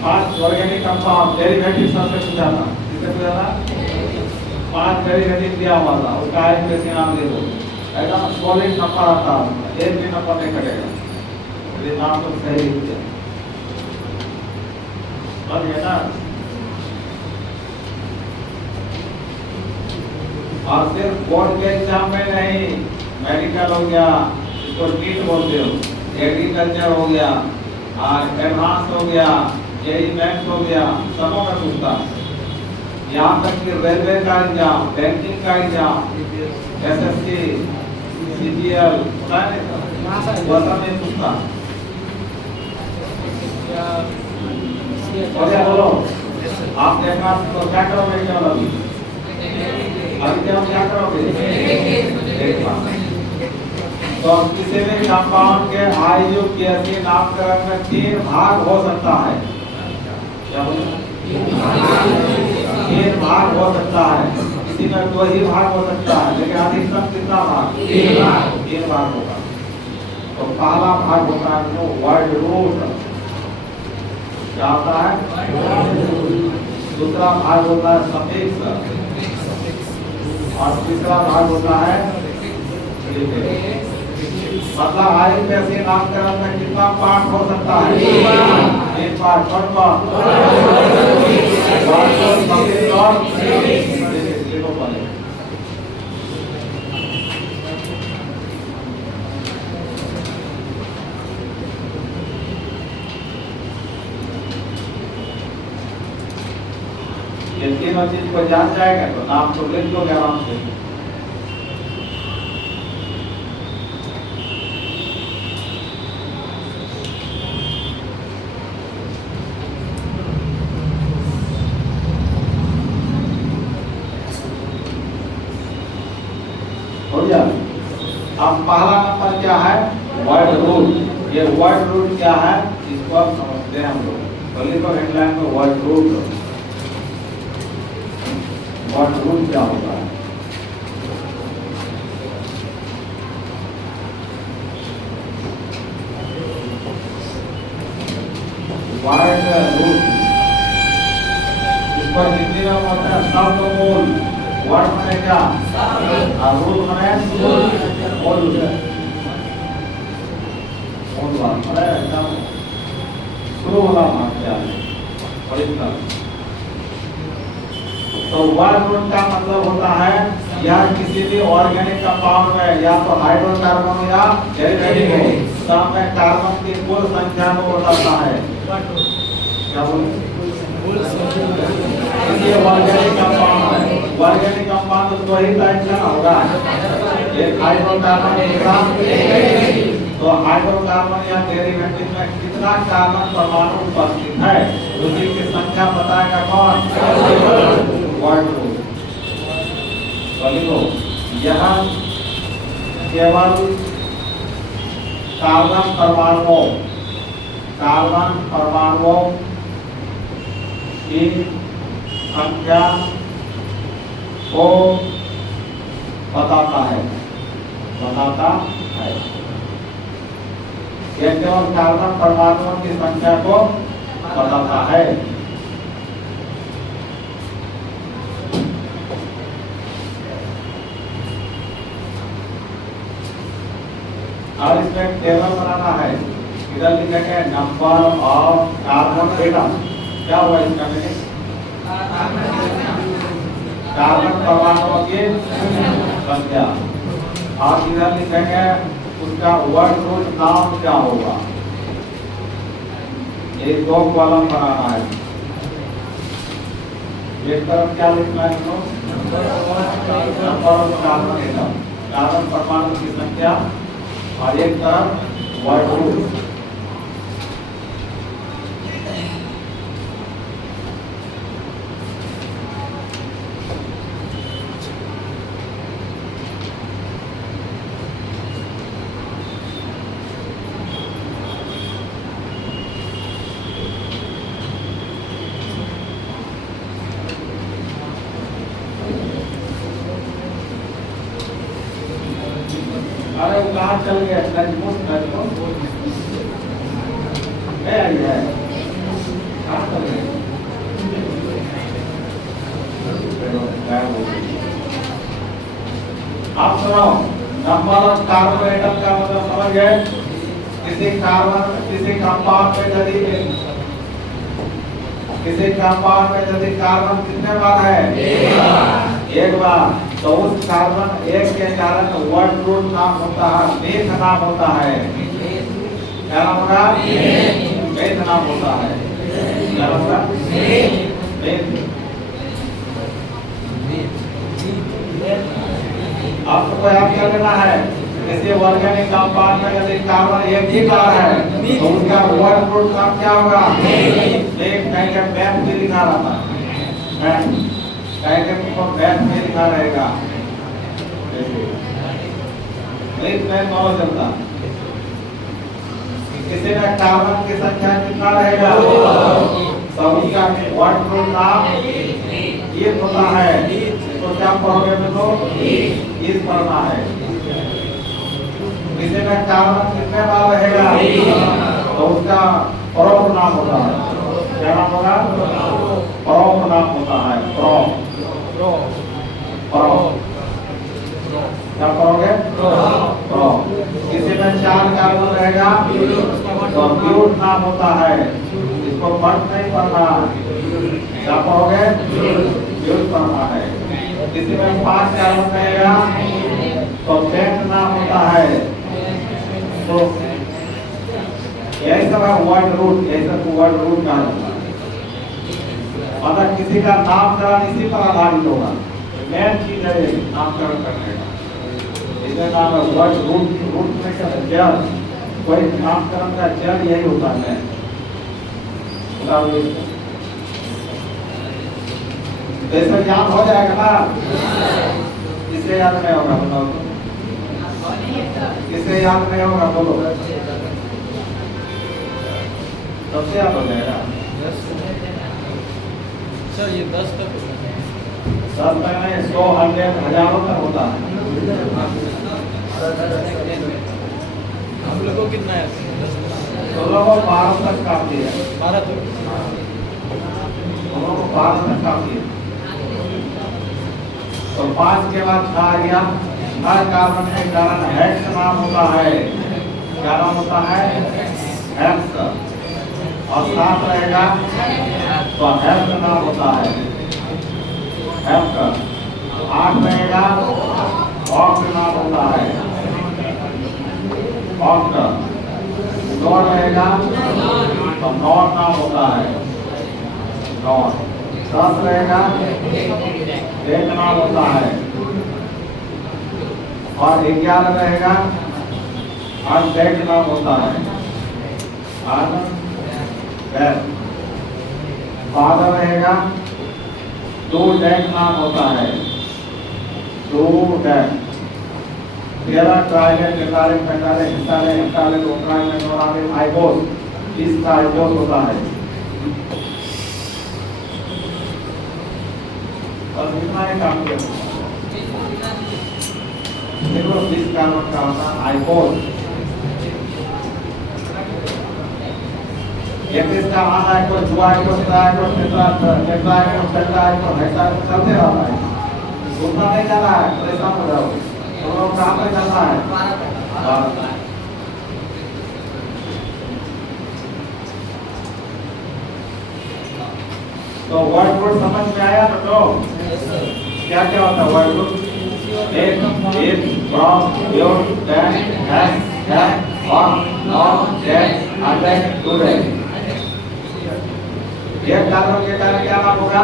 5 ऑर्गेनिक कंपाउंड डेरिवेटिव सबसे पूछा था। किससे पूछा था? 5 डेरिवेटिव दिया हुआ था, उसका IUPAC नाम दे दो। एकदम सॉलिड नंबर आता है, एक भी नंबर नहीं कटेगा। ये नाम तो सही लिख दिया और है ना। और सिर्फ बोर्ड के एग्जाम में नहीं, मेडिकल हो गया, इसको नीट बोलते हो, एग्रीकल्चर हो गया, एडवांस हो गया, जेई मेंस हो गया, सबों में पूछता है। यहाँ तक कि रेलवे का एग्जाम, बैंकिंग का एग्जाम, SSC, CGL, पता है वो सब नहीं पूछता। बोलो आप देखना तो क्या करोगे? क्या अभी क्या करोगे? तो किसी भी कंपाउंड के IUPAC नामकरण में 3 भाग हो सकता है। क्या बोले? 3 भाग हो सकता है, किसी में 2 ही भाग हो सकता है, लेकिन अधिकतम कितना भाग? 3 भाग होगा। तो पहला भाग होता है वर्ड रूट, क्या होता है? दूसरा भाग होता है सफिक्स, और तीसरा भाग होता है प्रीफिक्स। मतलब IUPAC नामकरण में कितना पार्ट हो सकता है? 3 पार्ट। कौन कौन? वर्ड रूट, सफिक्स और प्रीफिक्स। लिखो पहले। ये तीनों चीज को जान जाएगा तो नाम तो लिख लोगे आराम से। हो गया। अब पहला नंबर क्या है? Word root. ये वर्ड रूट क्या है इसको अब समझते हैं हम लोग। तो लिखो हेडलाइन में वर्ड रूट। वर्ड रूट क्या होता है? वर्ड रूट इसको हिंदी में बोलते हैं शब्द मूल। वर्ड माने क्या? और रूट माने मूल। मूल बात माने एकदम शुरू वाला भाग क्या है? ओरिजिनल। तो वर्ड रूट का मतलब होता है यह किसी भी ऑर्गेनिक कंपाउंड में या तो हाइड्रोकार्बन या डेरिवेटिव हो, सब में कार्बन की कुल संख्या को बताता है। क्या बोले? ये ऑर्गेनिक कंपाउंड है। ऑर्गेनिक कंपाउंड तो ही टाइप का होगा, एक हाइड्रोकार्बन दूसरा। तो हाइड्रोकार्बन या डेरिवेटिव में कितना कार्बन परमाणु उपस्थित है उसी की संख्या बताएगा कौन? Word root. तो लिखो यह केवल कार्बन परमाणुओं की संख्या को बताता है। यह केवल कार्बन परमाणुओं की संख्या को बताता है। और इसमें टेबल बनाना है। इधर लिखेंगे नंबर ऑफ कार्बन एटम। क्या हुआ इसका मीनिंग? कार्बन परमाणुओं की संख्या। और इधर लिखेंगे उसका वर्ड रूट नाम क्या होगा। ये 2 कॉलम बनाना है। एक तरफ क्या लिखना है इसको? Number of carbon atom, carbon परमाणु की संख्या, और एक तरफ वर्ड रूट। अरे वो कहाँ चल गया? नजमुस है कहाँ चल गया? आप सुनो, नंबर कार्बन एटम का मतलब समझ गए? किसी कंपाउंड में यदि कार्बन कितने बार है? एक बार। तो उस कार्बन एक के कारण वर्ड रूट नाम होता है, मेथ नाम होता है। क्या नाम होगा? मेथ नाम होता है। क्या नाम होगा? मेथ। आपको याद कर लेना है, जैसे ऑर्गेनिक कंपाउंड में यदि कार्बन एक ही बार है तो उसका वर्ड रूट नाम क्या होगा? एक कहीं का मैथ में लिखा रहता है, कहीं के मैथ में लिखा रहेगा। एक में नॉलेज चलता, किसी में कार्बन की संख्या कितना रहेगा? तो उसका वर्ड रूट नाम एक होता है। तो क्या पढ़ोगे तो इस पढ़ना है। किसी में कार्बन कितने बार रहेगा तो उसका परोक्ष नाम होता है। क्या नाम होगा? परोक्ष नाम होता है। क्या पढ़ोगे? किसी में 4 कार्बन रहेगा तो ब्यूट नाम होता है। इसको फट नहीं पढ़ना। क्या पढ़ोगे? ब्यूट पढ़ना है। किसी में 5 कार्बन रहेगा तो पेंट नाम होता है। तो यही सब है वर्ड रूट, यही सब वर्ड रूट कहा जाता है। मतलब किसी का नामकरण इसी पर आधारित होगा। मेन चीज है नामकरण करने का, इसका नाम है वर्ड रूट। रूट में क्या जड़, कोई नामकरण का जड़ यही होता है। ऐसा याद हो जाएगा ना? किसे याद नहीं होगा बताओ? किसे याद नहीं होगा बोलो? सबसे याद हो जाएगा। सर ये 10 तक 10 तक नहीं, 100 हजारों तक होता है। हम लोगों को कितना है? 12 तक काफी है। 12 तक। हम लोगों को 12 तक काफी है। तो 5 के बाद 6 आ गया। हर कार्बन के कारण हेक्स नाम होता है। क्या नाम होता है? हेक्स। और 7 रहेगा तो हेक्स नाम होता है। हेक्स। 8 रहेगा ऑक्ट नाम होता है। ऑक्ट। 9 रहेगा तो नॉट नाम होता है। नॉट। 10 रहेगा एक नाम होता है। और 11 रहेगा अनडेड नाम होता है। अनडेड। 12 रहेगा टू डेड नाम होता है। Two dead. 13 ट्राइलेट, 43, 45, 46, 48, 49, 49 आइगोस। इसका आइगोस होता है। और कितना है काम किया? देखो 20 कार्बन का होता है आइगोस। 31 का आना है कोई जुआ है कोई सदा है कोई नेता है कोई चलता है कोई ऐसा चलते रहता है। उतना नहीं जाना है, परेशान हो जाओगे। तो लोग काम पे जाना है। तो वर्ड रूट समझ में आया? तो क्या क्या होता है वर्ड रूट? एक from your that has on not that attack to that. एक कार्बन के कारण क्या नाम होगा?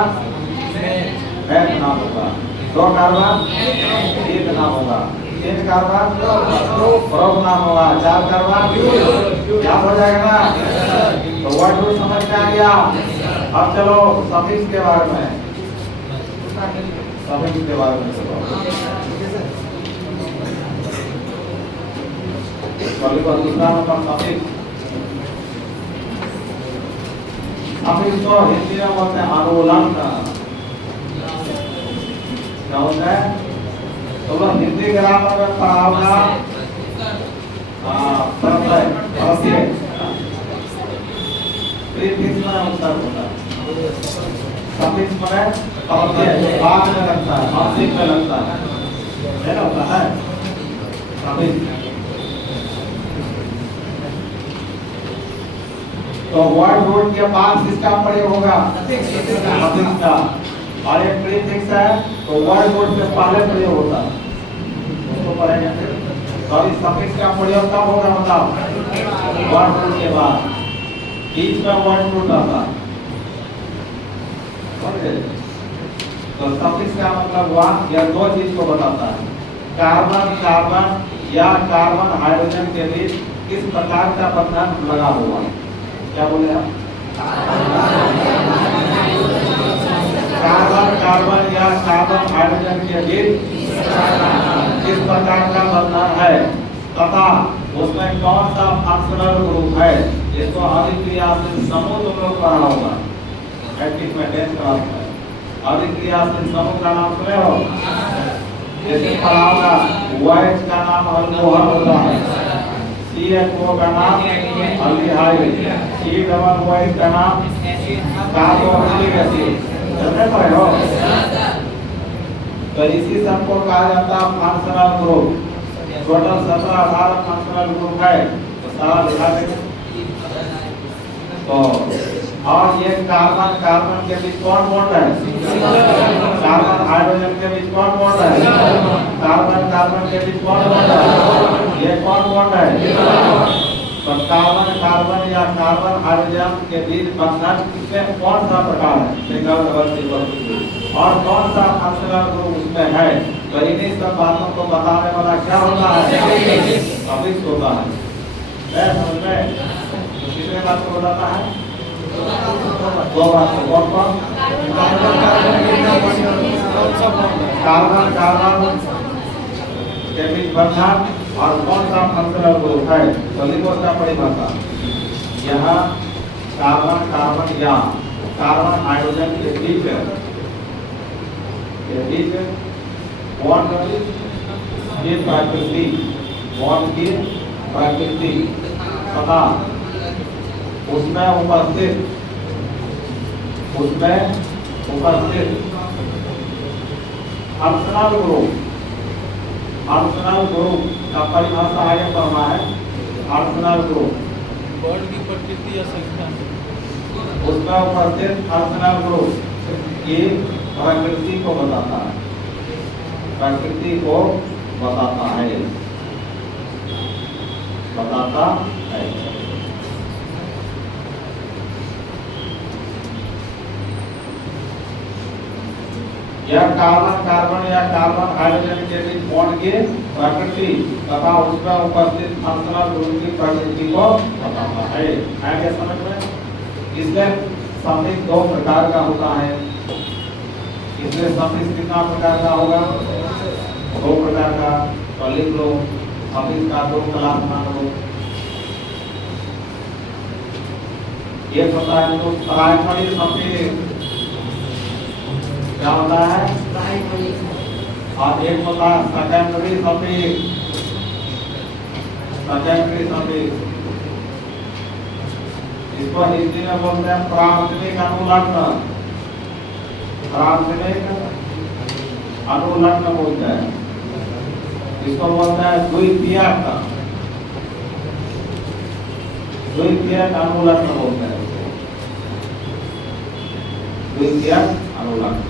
मेथ नाम होगा। 2 कार्बन एक नाम होगा। 3 कार्बन प्रोप नाम होगा। 4 कार्बन याद हो जाएगा ना? तो वर्ड रूट समझ में आ गया। अब चलो सफिक्स के बारे में। सफिक्स के बारे में चलो। दूसरा नंबर सफिक्स। सफिक्स तो हिंदी में बोलते हैं अनुलंब। क्या होता है? तो लोग हिंदी ग्रामर में पढ़ा होगा प्रीफिक्स में उत्तर होता है, सफिक्स में प्रत्यय बाद में लगता है, अंतिम में लगता है ना, होता है सफिक्स। तो वर्ड रूट के बाद किसका प्रयोग होगा? सफिक्स का। और एक प्रीफिक्स है तो वर्ड रूट के पहले प्रयोग होता है, उसको पढ़ेंगे। और इस सफिक्स का प्रयोग कब होगा बताओ? वर्ड रूट के बाद, बीच में वर्ड रूट आता है। तो सफिक्स का मतलब हुआ यह दो चीज को बताता है, कार्बन कार्बन या कार्बन हाइड्रोजन के बीच किस प्रकार का बंधन लगा हुआ है। क्या बोले आप? कार्बन कार्बन या कार्बन हाइड्रोजन के बीच किस प्रकार का बंधन है तथा उसमें कौन सा फंक्शनल ग्रुप है, जिसको अभिक्रियाशील समूह तुम लोग पढ़ा होगा प्रैक्टिस में 10th क्लास में। अभिक्रियाशील समूह का नाम सुने हो? जैसे पढ़ा होगा OH का नाम अल्कोहल होता है, CH4 का नाम अल्डिहाइड, COOH का नाम कार्बोक्सिलिक एसिड। समझ पड़े हो? तो इसी सब को कहा जाता है functional group. Total 17-18 functional group है, तो सारा दिखा देंगे। तो और ये कार्बन कार्बन के बीच कौन बॉन्ड है? कार्बन हाइड्रोजन के बीच कौन बॉन्ड है? कार्बन कार्बन के बीच कौन बॉन्ड है? ये कौन बॉन्ड है? तो कार्बन कार्बन या कार्बन हाइड्रोजन के बीच बंधन इसमें कौन सा प्रकार है? सिंगल डबल ट्रिपल और कौन सा फंक्शनल ग्रुप उसमें है? तो इन्हीं सब बातों को बताने वाला क्या होता है? सफिक्स होता है। समझ में? कितने बात को बताता है? दो बात को। कौन कौन? कार्बन कार्बन के बीच बंधन और कौन सा फंक्शनल ग्रुप है। तो लिखो उसका परिभाषा। यहाँ कार्बन कार्बन या कार्बन हाइड्रोजन के बीच बॉन्ड की प्रकृति, बॉन्ड की प्रकृति तथा उसमें उपस्थित फंक्शनल ग्रुप का परिभाषा आगे पढ़ना है। फंक्शनल ग्रुप बॉन्ड की प्रकृति या संख्या, उसमें उपस्थित फंक्शनल ग्रुप की प्रकृति को बताता है, प्रकृति को बताता है। यह कार्बन कार्बन या कार्बन हाइड्रोजन के बीच बॉन्ड की प्रकृति तथा उसमें उपस्थित फंक्शनल ग्रुप की प्रकृति को बताता है। आगे समझ में? इसमें सफिक्स दो प्रकार का होता है। इसमें सफिक्स कितना प्रकार का होगा? दो प्रकार का। तो लिख लो, सफिक्स का दो क्लास मान लो। एक होता है तो प्राइमरी सफिक्स, क्या होता है? और एक होता है सेकेंडरी सफिक्स। इसको हिंदी में बोलते हैं प्राथमिक अनुलग्न। बोलते हैं। इसको बोलते हैं द्वितीयक अनुलग्न बोलते हैं। द्वितीयक अनुलग्न।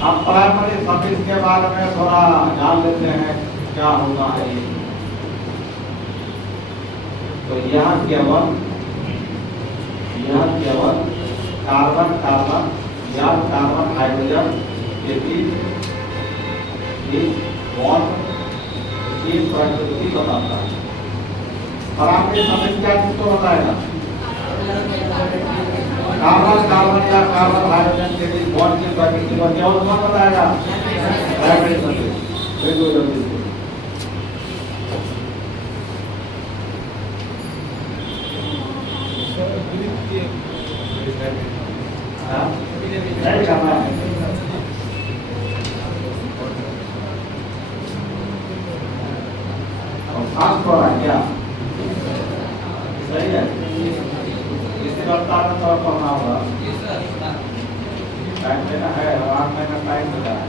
अब प्राइमरी सफिक्स के बारे में थोड़ा जान लेते हैं क्या होता है ये। तो यह केवल कार्बन कार्बन या कार्बन हाइड्रोजन के बीच बॉन्ड की प्रकृति बताता है। प्राइमरी समस्या किसको बताएगा? कार्बन कार्बन या कार्बन हाइड्रोजन के बीच बॉन्ड की प्रकृति को क्या कौन बताएगा? प्राइमरी समस्या। नहीं करना है। और सांस को क्या सही है? इसी रफ्तार में थोड़ा पढ़ना होगा। टाइम देना है और 8 महीना टाइम देता है।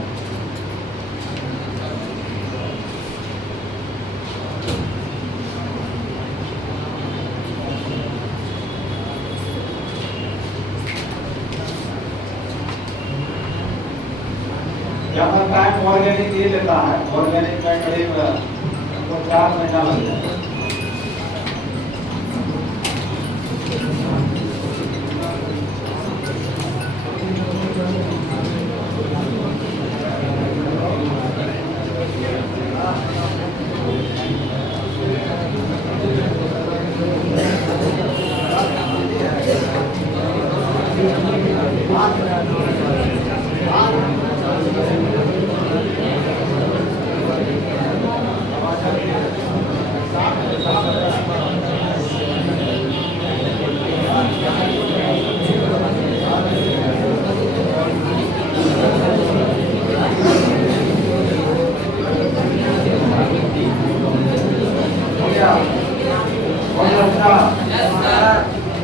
यहाँ टाइम ऑर्गेनिक ये लेता है। ऑर्गेनिक में करीब 4 महीना लग जाता है।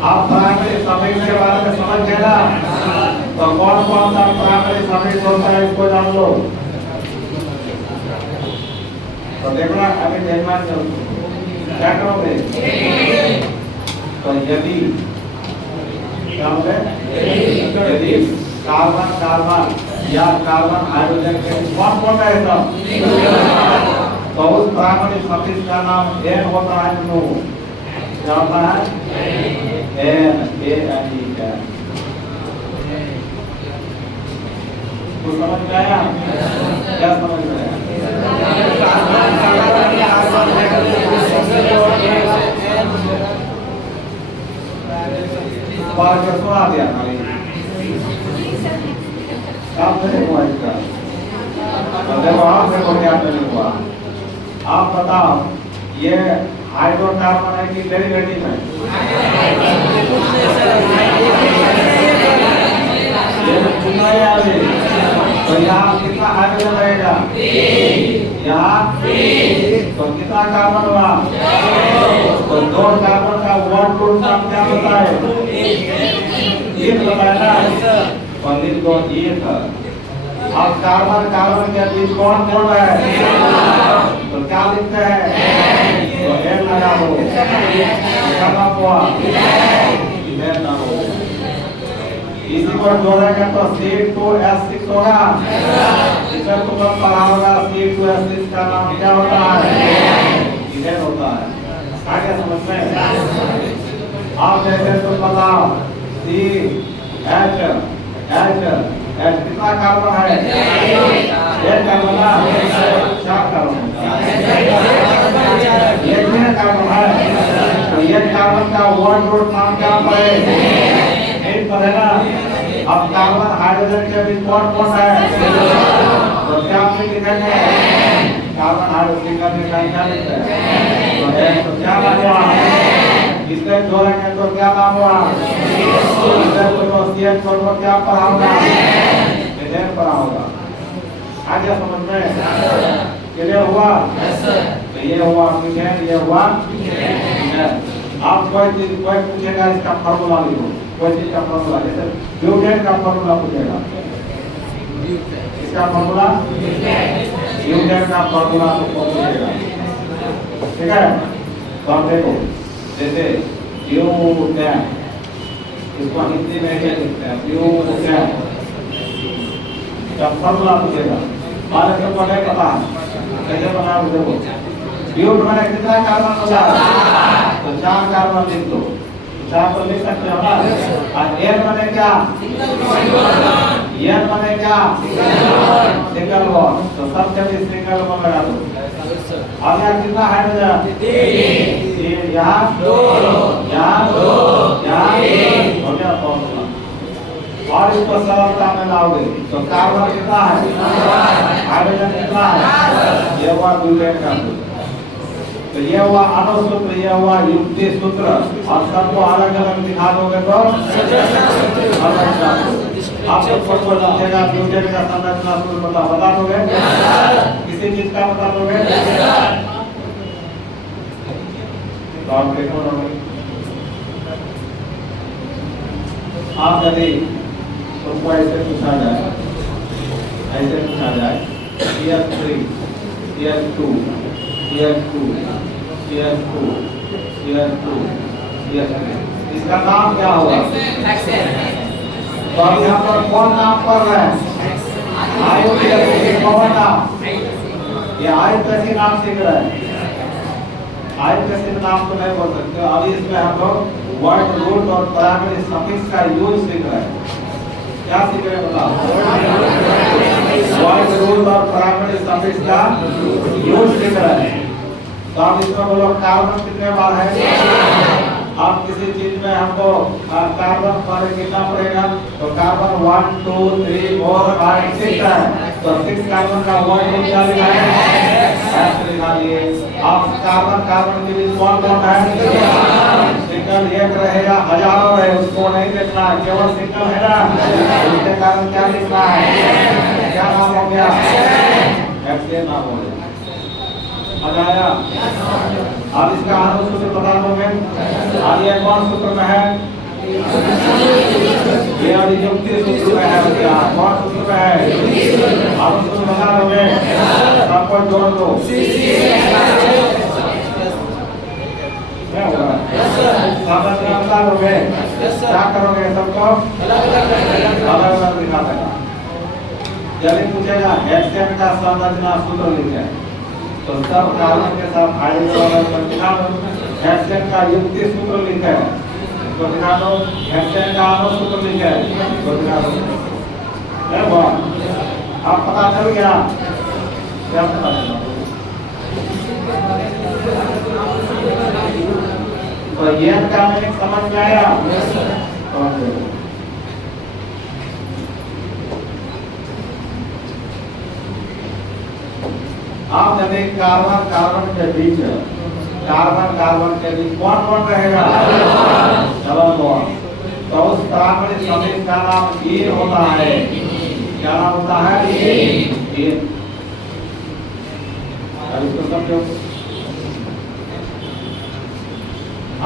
आप प्राइमरी समीप के बारे में समझ गए ना? तो कौन कौन सा प्राइमरी समीप होता है इसको जान लो। तो देखना अभी देखना क्या करोगे? तो यदि क्या होगा? यदि कार्बन कार्बन या कार्बन हाइड्रोजन के कौन कौन है तो उस प्राइमरी समीप का नाम एन होता है। नो क्या होता है? एन ए एन ई का। तो समझ में आया? क्या समझ में आया? बात कर सुना दिया खाली काम नहीं हुआ इसका। देखो आप देखो क्या नहीं हुआ। आप बताओ ये हाइड्रोकार्बन है कि डेरिवेटिव है? तो यहाँ कितना हाइड्रोजन रहेगा? यहाँ तो कितना कार्बन हुआ? तो 2 कार्बन का 1 टू नाम क्या होता है? एक बताया ना? पंडित को एक। अब कार्बन कार्बन के बीच कौन कौन है? तो क्या लिखते हैं? तो एन लगा हो। क्या नाम हुआ? इधर ना हो। इसी को जोड़ेंगे तो C2H6 होगा। इधर तुम लोग पढ़ा होगा C2H6 का नाम क्या होता है? इधर होता है। आगे समझ में? आप जैसे तो बताओ CH कितना कार्बन है? एक कार्बन ना? 4 कार्बन। एक में कार्बन है। तो एक कार्बन का 1 रूट नाम क्या पड़े? पर है ना? अब कार्बन हाइड्रोजन के बीच कौन कौन है? तो क्या आप लिखेंगे? कार्बन हाइड्रोजन का क्या लिखते हैं? तो क्या नाम हुआ? इससे जोड़ेंगे तो क्या नाम हुआ? इससे तो CH को क्या पढ़ा होगा? इधर पढ़ा होगा। आगे समझ में क्लियर हुआ? तो ये हुआ मिथेन, ये हुआ आप कोई चीज कोई पूछेगा इसका फार्मूला लिखो। कोई चीज का फार्मूला जैसे ब्यूटेन का फार्मूला पूछेगा। इसका फार्मूला ब्यूटेन का फार्मूला तो पूछेगा। ठीक है? तो आप देखो जैसे ब्यूटेन इसको हिंदी में क्या लिखते हैं? ब्यूटेन का फार्मूला पूछेगा। माने तो पढ़े पता कैसे बनाओ? देखो ब्यूट में कितना कार्बन होगा? तो 4 कार्बन लिख दो। 4 तो लिख सकते हो ना? और एन मैंने क्या? यन माने क्या? Single bond. तो सब जगह सिंगल बॉन्ड लगा दो। अब यहाँ कितना हाइड्रोजन? 3। यहाँ 2, यहाँ 2, यहाँ 1 हो गया फॉर्मूला। और इसको सरलता में लाओगे तो कार्बन कितना है? हाइड्रोजन कितना है? ये हुआ ब्यूटेन का सूत्र। तो ये हुआ अनुसूत्र, ये हुआ युक्ति सूत्र। और सबको अलग अलग दिखा दोगे तो आप सबको पूछेगा ब्यूटेन का संरचना सूत्र बता दोगे? किसी चीज का बता दोगे? तो आप देखो आप यदि तुमको ऐसे पूछा जाए CH3 CH2 CH2 CH2 CH2 CH3 इसका नाम क्या होगा? तो अब यहाँ पर कौन नाम पढ़ रहे हैं? कौन नाम? ये आयुर्वेदिक नाम सीख रहे हैं। आयुर्वेदिक नाम तो नहीं बोल सकते। अभी इसमें हम लोग वर्ड रूट और प्राइमरी सफिक्स का यूज सीख रहे हैं। क्या सीख रहे हैं बताओ? वर्ड रूट और प्राइमरी सफिक्स का यूज सीख रहे हैं। तो आप इसमें बोलो कार्बन कितने बार है? आप किसी चीज में हमको कार्बन पर कितना पड़ेगा? तो कार्बन 1 2 3 4 5 6 है। तो 6 कार्बन का वर्ड रूट क्या लिखा है? लिखा लिए। आप कार्बन के बीच कौन कौन है? सिंगल एक रहेगा, हजारों रहे उसको नहीं देखना, केवल सिंगल है ना। इसके कारण क्या लिखना है? क्या नाम हो गया? एक्से नाम हो गया। आया? अब इसका अनुसूत्र बता दोगे? अब ये कौन सूत्र में है? ये अभी युक्ति सूत्र में है। क्या कौन सूत्र में है? अनुसूत्र बता दोगे? सबको जोड़ दो। क्या होगा? संरचना बता दोगे? क्या करोगे? सबको अलग अलग दिखा देगा। यदि पूछेगा हेक्सेन का संरचना सूत्र लिखे तो सब कार्बन के साथ हाइड्रोजन दिखा दो। हेक्सेन का युक्ति सूत्र लिखे तो दिखा दो। हेक्सेन का अनुसूत्र लिखे तो दिखा दो। देखो आप पता चल गया? क्या पता चला? तो ये का मैंने समझ में आया? आप यदि कार्बन के बीच कौन कौन रहेगा? Double bond. तो उस प्राइमरी सफिक्स का नाम ईन होता है। क्या नाम होता है? ईन। अब इसको समझो।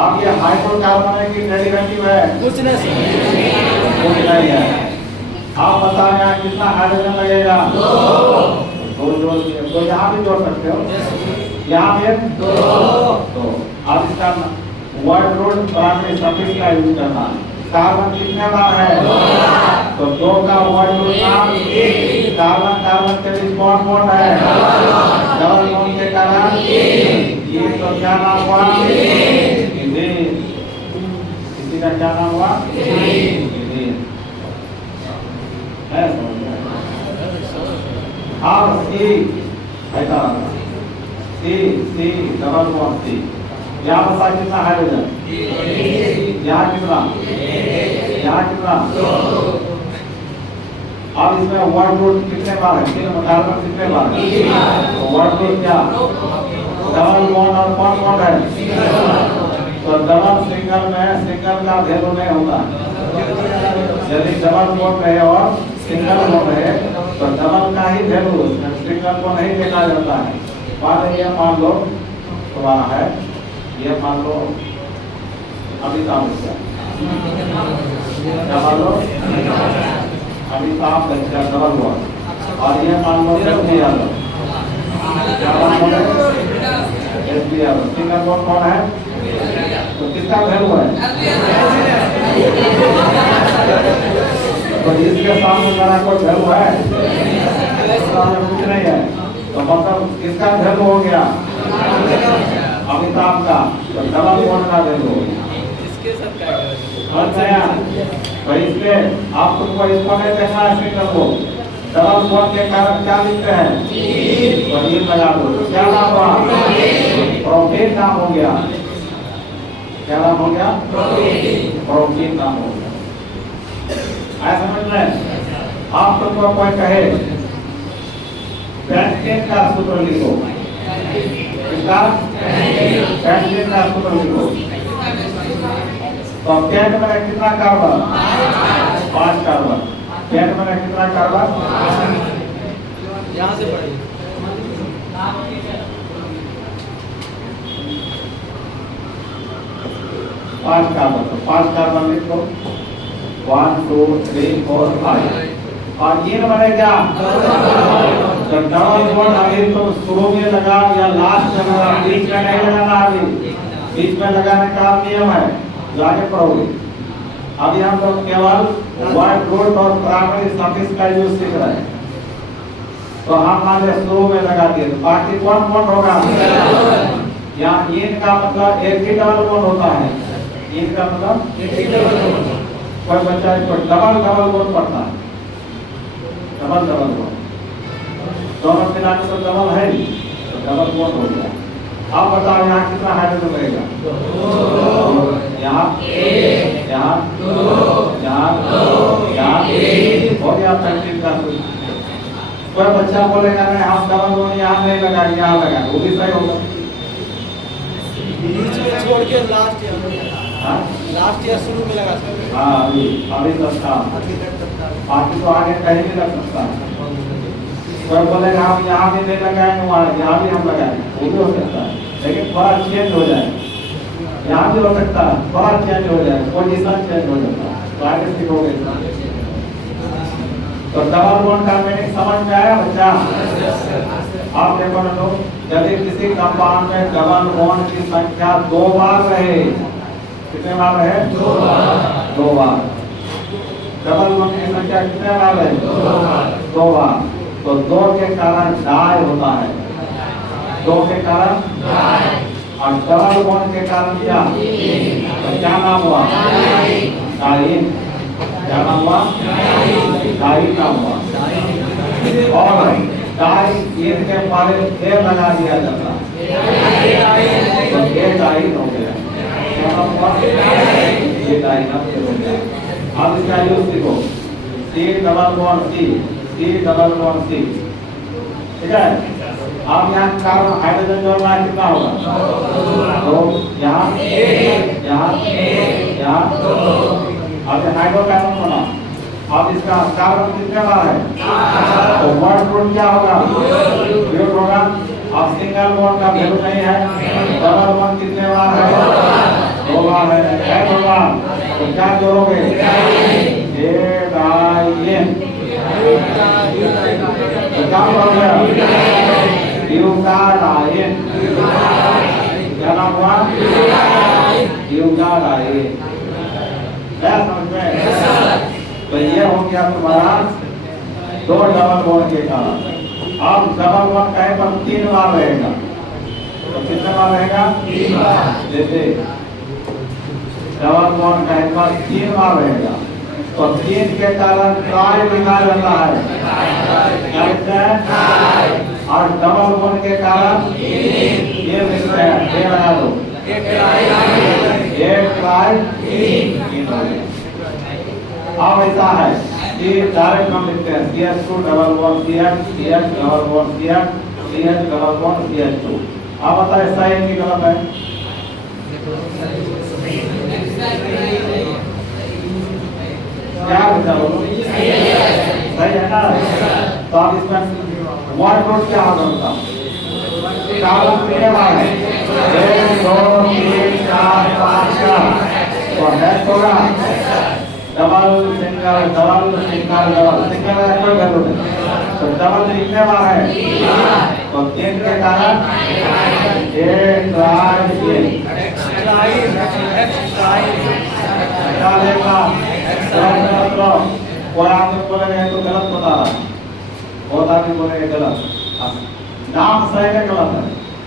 अब ये हाइड्रोकार्बन है कि डेरिवेटिव है? कुछ नहीं है। आप बताओ यहाँ कितना हाइड्रोजन लगेगा? 2 तो यहाँ भी जोड़ सकते हो। यहाँ में 2। अब इसका वर्ड रूट प्राइमरी सफिक्स का यूज करना। कार्बन कितने बार है? तो 2 का वर्ड रूट नाम। कार्बन के बीच कौन कौन है? डबल बॉन्ड के कारण ये तो क्या नाम हुआ? इसी का क्या नाम हुआ? है और सी ऐसा सी डबल बॉन्ड सी। यहाँ बता कितना हाइड्रोजन? यहाँ कितना? यहाँ कितना? अब इसमें वर्ड रूट कितने बार है? 3 कार्बन कितने बार है? तो वर्ड रूट क्या? डबल बॉन्ड और कौन कौन है? तो डबल सिंगल में सिंगल का वैल्यू नहीं होता। यदि डबल बॉन्ड है और सिंगल बॉन्ड है तो डबल का ही वैल्यू, सिंगल को नहीं देखा जाता है। मान लो तुम्हारा है, ये मान लो अमिताभ बच्चन, क्या मान लो अमिताभ बच्चन डबल बॉन्ड। और ये मान लो एसपी यादव, क्या मान लो एसपी यादव। सिंगल बॉन्ड कौन है? तो किसका वैल्यू है? तो इसके सामने मेरा कोई वैल्यू है? कुछ नहीं है। तो मतलब किसका वैल्यू हो गया? अमिताभ का। तो डबल बॉन्ड का वैल्यू हो गया। समझ गया? तो इसलिए आप तुमको इसको नहीं देखना है सिंगल को। डबल बॉन्ड के कारण क्या लिखते हैं? तो ये लगा दो। तो क्या नाम हुआ? प्रोटीन नाम हो गया। क्या नाम हो गया? प्रोटीन नाम हो गया। आया समझ में? आप तुमको कोई कहे पेंटेन का सूत्र लिखो। इसका पेंटेन का सूत्र लिखो। तो पेंट में कितना कार्बन? 5 कार्बन। पेंट में कितना कार्बन? यहाँ से पढ़िए। 5 कार्बन। तो 5 कार्बन लिखो। 1 2 3 4 5। और ये बने क्या? तो डबल बॉन्ड अभी तो शुरू में लगा या लास्ट में लगा, बीच में नहीं लगाना। अभी बीच में लगाने का नियम है, जाके पढ़ोगे। अभी हम लोग केवल वर्ड रूट और प्राइमरी सफिक्स का यूज सीख रहे हैं। तो हम माने शुरू में लगा दिए, बाकी कौन बॉन्ड होगा? यहाँ इन का मतलब एक ही डबल बॉन्ड होता है। इन का मतलब कोई बच्चा इसको डबल बॉन्ड पढ़ता है। डबल बॉन्ड दोनों मिलाकर तो डबल है ही, तो डबल बॉन्ड हो गया। अब बताओ यहाँ कितना हाइड्रोजन रहेगा? यहाँ यहाँ हो गया। कोई बच्चा बोलेगा नहीं हम डबल बॉन्ड यहाँ नहीं लगा, यहाँ लगा, वो भी सही होगा। बीच में छोड़ के लास्ट ईयर शुरू में लगा सकते हैं। हाँ अभी सस्ता, बाकी तो आगे कहीं भी लग सकता है। कोई बोलेगा हम यहाँ भी नहीं लगाएंगे, वहाँ यहाँ भी हम लगाएंगे, वो भी हो सकता है। लेकिन थोड़ा चेंज हो जाए, यहाँ भी हो सकता है, थोड़ा चेंज हो जाए, पोजीशन चेंज हो जाता है, तो आगे सीखोगे। तो डबल बॉन्ड का मीनिंग समझ में आया बच्चा? आप देखो ना, यदि किसी कंपाउंड में डबल बॉन्ड की संख्या 2 बार रहे, कितने बार रहे? 2 बार। डबल बॉन्ड की संख्या कितने बार रहे? 2 बार। तो 2 के कारण डाई होता है। 2 के कारण और डबल बॉन्ड के कारण क्या? तो क्या नाम हुआ? डाइन। क्या नाम हुआ? डाइन नाम हुआ। और डाइन के पहले ए लगा दिया जाता है, तो ये डाइन हो गया। क्या नाम हुआ? ये डाइन हो गया। अब इसका यूज देखो, C double bond C double bond C, ठीक है? अब यहाँ कार्बन हाइड्रोजन जोड़ना है, कितना होगा? 2। यहाँ अब हाइड्रोकार्बन बना। अब इसका कार्बन कितने बार है? तो वर्ड रूट क्या होगा? यूज होगा। अब सिंगल बॉन्ड का वैल्यू नहीं है, डबल बॉन्ड कितने बार है? 2 बार है। 2 बार तो क्या जोड़ोगे? ए डाइन। तो क्या हो गया? ब्यूटाडाइन। क्या नाम हुआ? ब्यूटाडाइन। समझ में? तो ये हो गया तुम्हारा 2 डबल बॉन्ड के कारण। अब डबल बॉन्ड कहीं पर 3 बार रहेगा, तो कितने बार रहेगा? 3 बार। जैसे डबल बॉन्ड कहीं पर 3 बार रहेगा, तो 3 के कारण ट्राई लिखा जाता है। क्या लिखते हैं? और डबल बॉन्ड के कारण ये लिखते हैं, ये लगा दो, एक ट्राई 3। अब ऐसा है कि डायरेक्ट हम लिखते हैं CH2 double bond CH double bond CH double bond CH2। अब बताए सही है कि गलत है? क्या बता बोलो? सही है ना? तो आप इसमें वर्ड रूट क्या होगा? कार्बन कितने बार है? 1 2 3 4 5 6। तो नेक्स्ट होगा डबल सिंगल सिंगल है, कोई वैल्यू नहीं। तो डबल कितने बार है? तो 3 के कारण एक ट्राई क्या लेगा? कोई आदमी बोलेगा तो गलत बता रहा है, बहुत आदमी बोलेगा गलत। नाम सही है गलत है?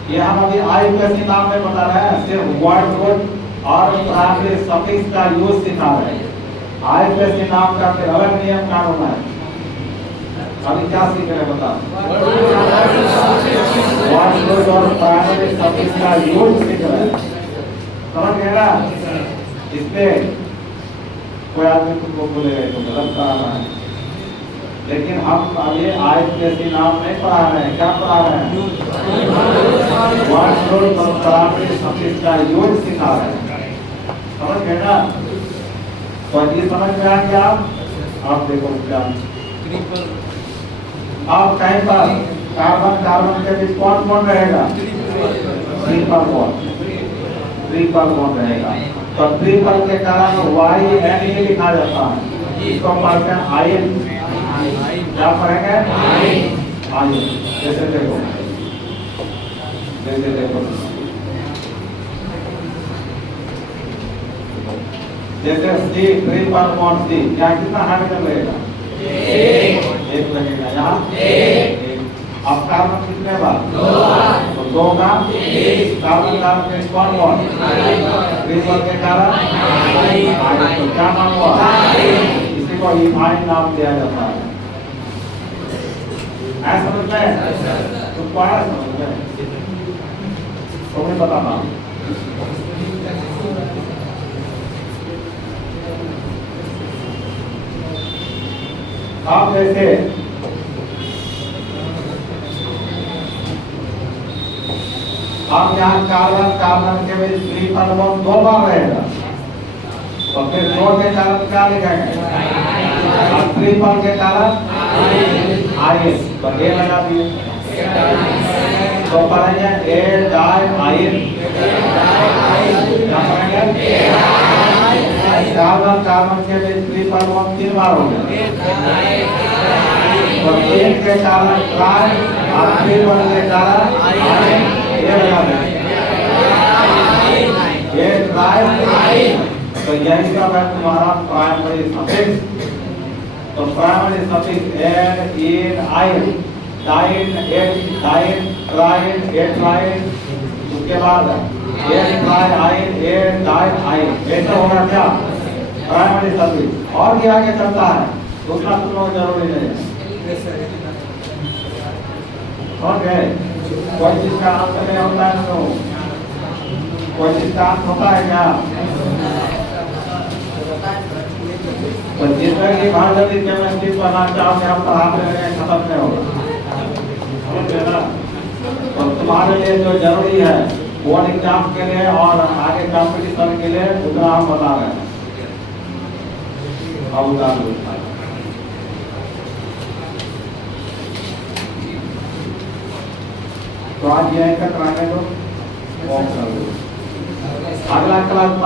ये हम अभी IUPAC नाम में बता रहे हैं, सिर्फ वर्ड रूट और प्राइमरी सफिक्स का यूज सिखा रहे हैं। IUPAC नाम का फिर अलग नियम कानून है। अभी क्या सीख रहे हैं बताओ? वर्ड और प्राइमरी सफिक्स का यूज सीख रहे हैं। समझ गए ना? इससे कोई आदमी तुमको बोलेगा तो गलत करा रहा है, लेकिन हम अभी IUPAC नाम नहीं पढ़ा रहे हैं। क्या पढ़ा रहे हैं? वर्ड और प्राइमरी सफिक्स का यूज सिखा रहे हैं। समझ गए ना? तो ये समझ में आ गया? आप देखो क्या आप कहीं पर कार्बन कार्बन के बीच कौन कौन रहेगा? ट्रिपल बॉन्ड रहेगा। तो ट्रिपल के कारण YN लिखा जाता है। इसको पढ़ते हैं आयन। क्या पढ़ेंगे? आयन। जैसे देखो जैसे C ट्रिपल बॉन्ड C, क्या कितना हाइड्रोजन रहेगा? एक लगेगा। यहाँ अब कार्बन कितने बार? तो दो का कार्बन कार्बन के कौन बॉन्ड? ट्रिपल के कारण तो क्या नाम हुआ? इसी को इमाइन नाम दिया जाता है। ऐसा समझ में? तो क्या समझ में? तुम्हें बताना। आप जैसे आप यहाँ कार्बन कार्बन के बीच ट्रिपल बॉन्ड दो बार रहेगा, तो फिर दो के कारण क्या लिखेंगे? ट्रिपल के कारण आयन। तो ये लगा दिए। तो पढ़ेंगे ए डाई आयन। क्या पढ़ेंगे? कार्बन कार्बन के बीच ट्रिपल बॉन्ड 3 बार हो गया। तो एक के कारण ट्राई और ट्रिपल के कारण आयन। ये लगा देंगे। ये ट्राई तो यही सब है तुम्हारा प्राइमरी सफिक्स। तो primary suffix ane ene yne, diene at diene, triene at triene, उसके बाद at tri yne at diene yne. ऐसा होगा क्या? Primary suffix. और भी आगे चलता है, दूसरा तुम लोग जरूरी नहीं है। ओके, कोई चीज का अंत नहीं होता है तो कोई चीज का अंत होता है क्या? तो जिसमें की बायोलॉजी केमिस्ट्री पढ़ना चाहोगे हम पढ़ाते रहेंगे, खत्म नहीं होगा। तो तुम्हारे लिए जो जरूरी है बोर्ड एग्जाम के लिए और आगे कंपटीशन के लिए उतना हम बता रहे हैं। तो आज ये कराने दो। अगला क्लास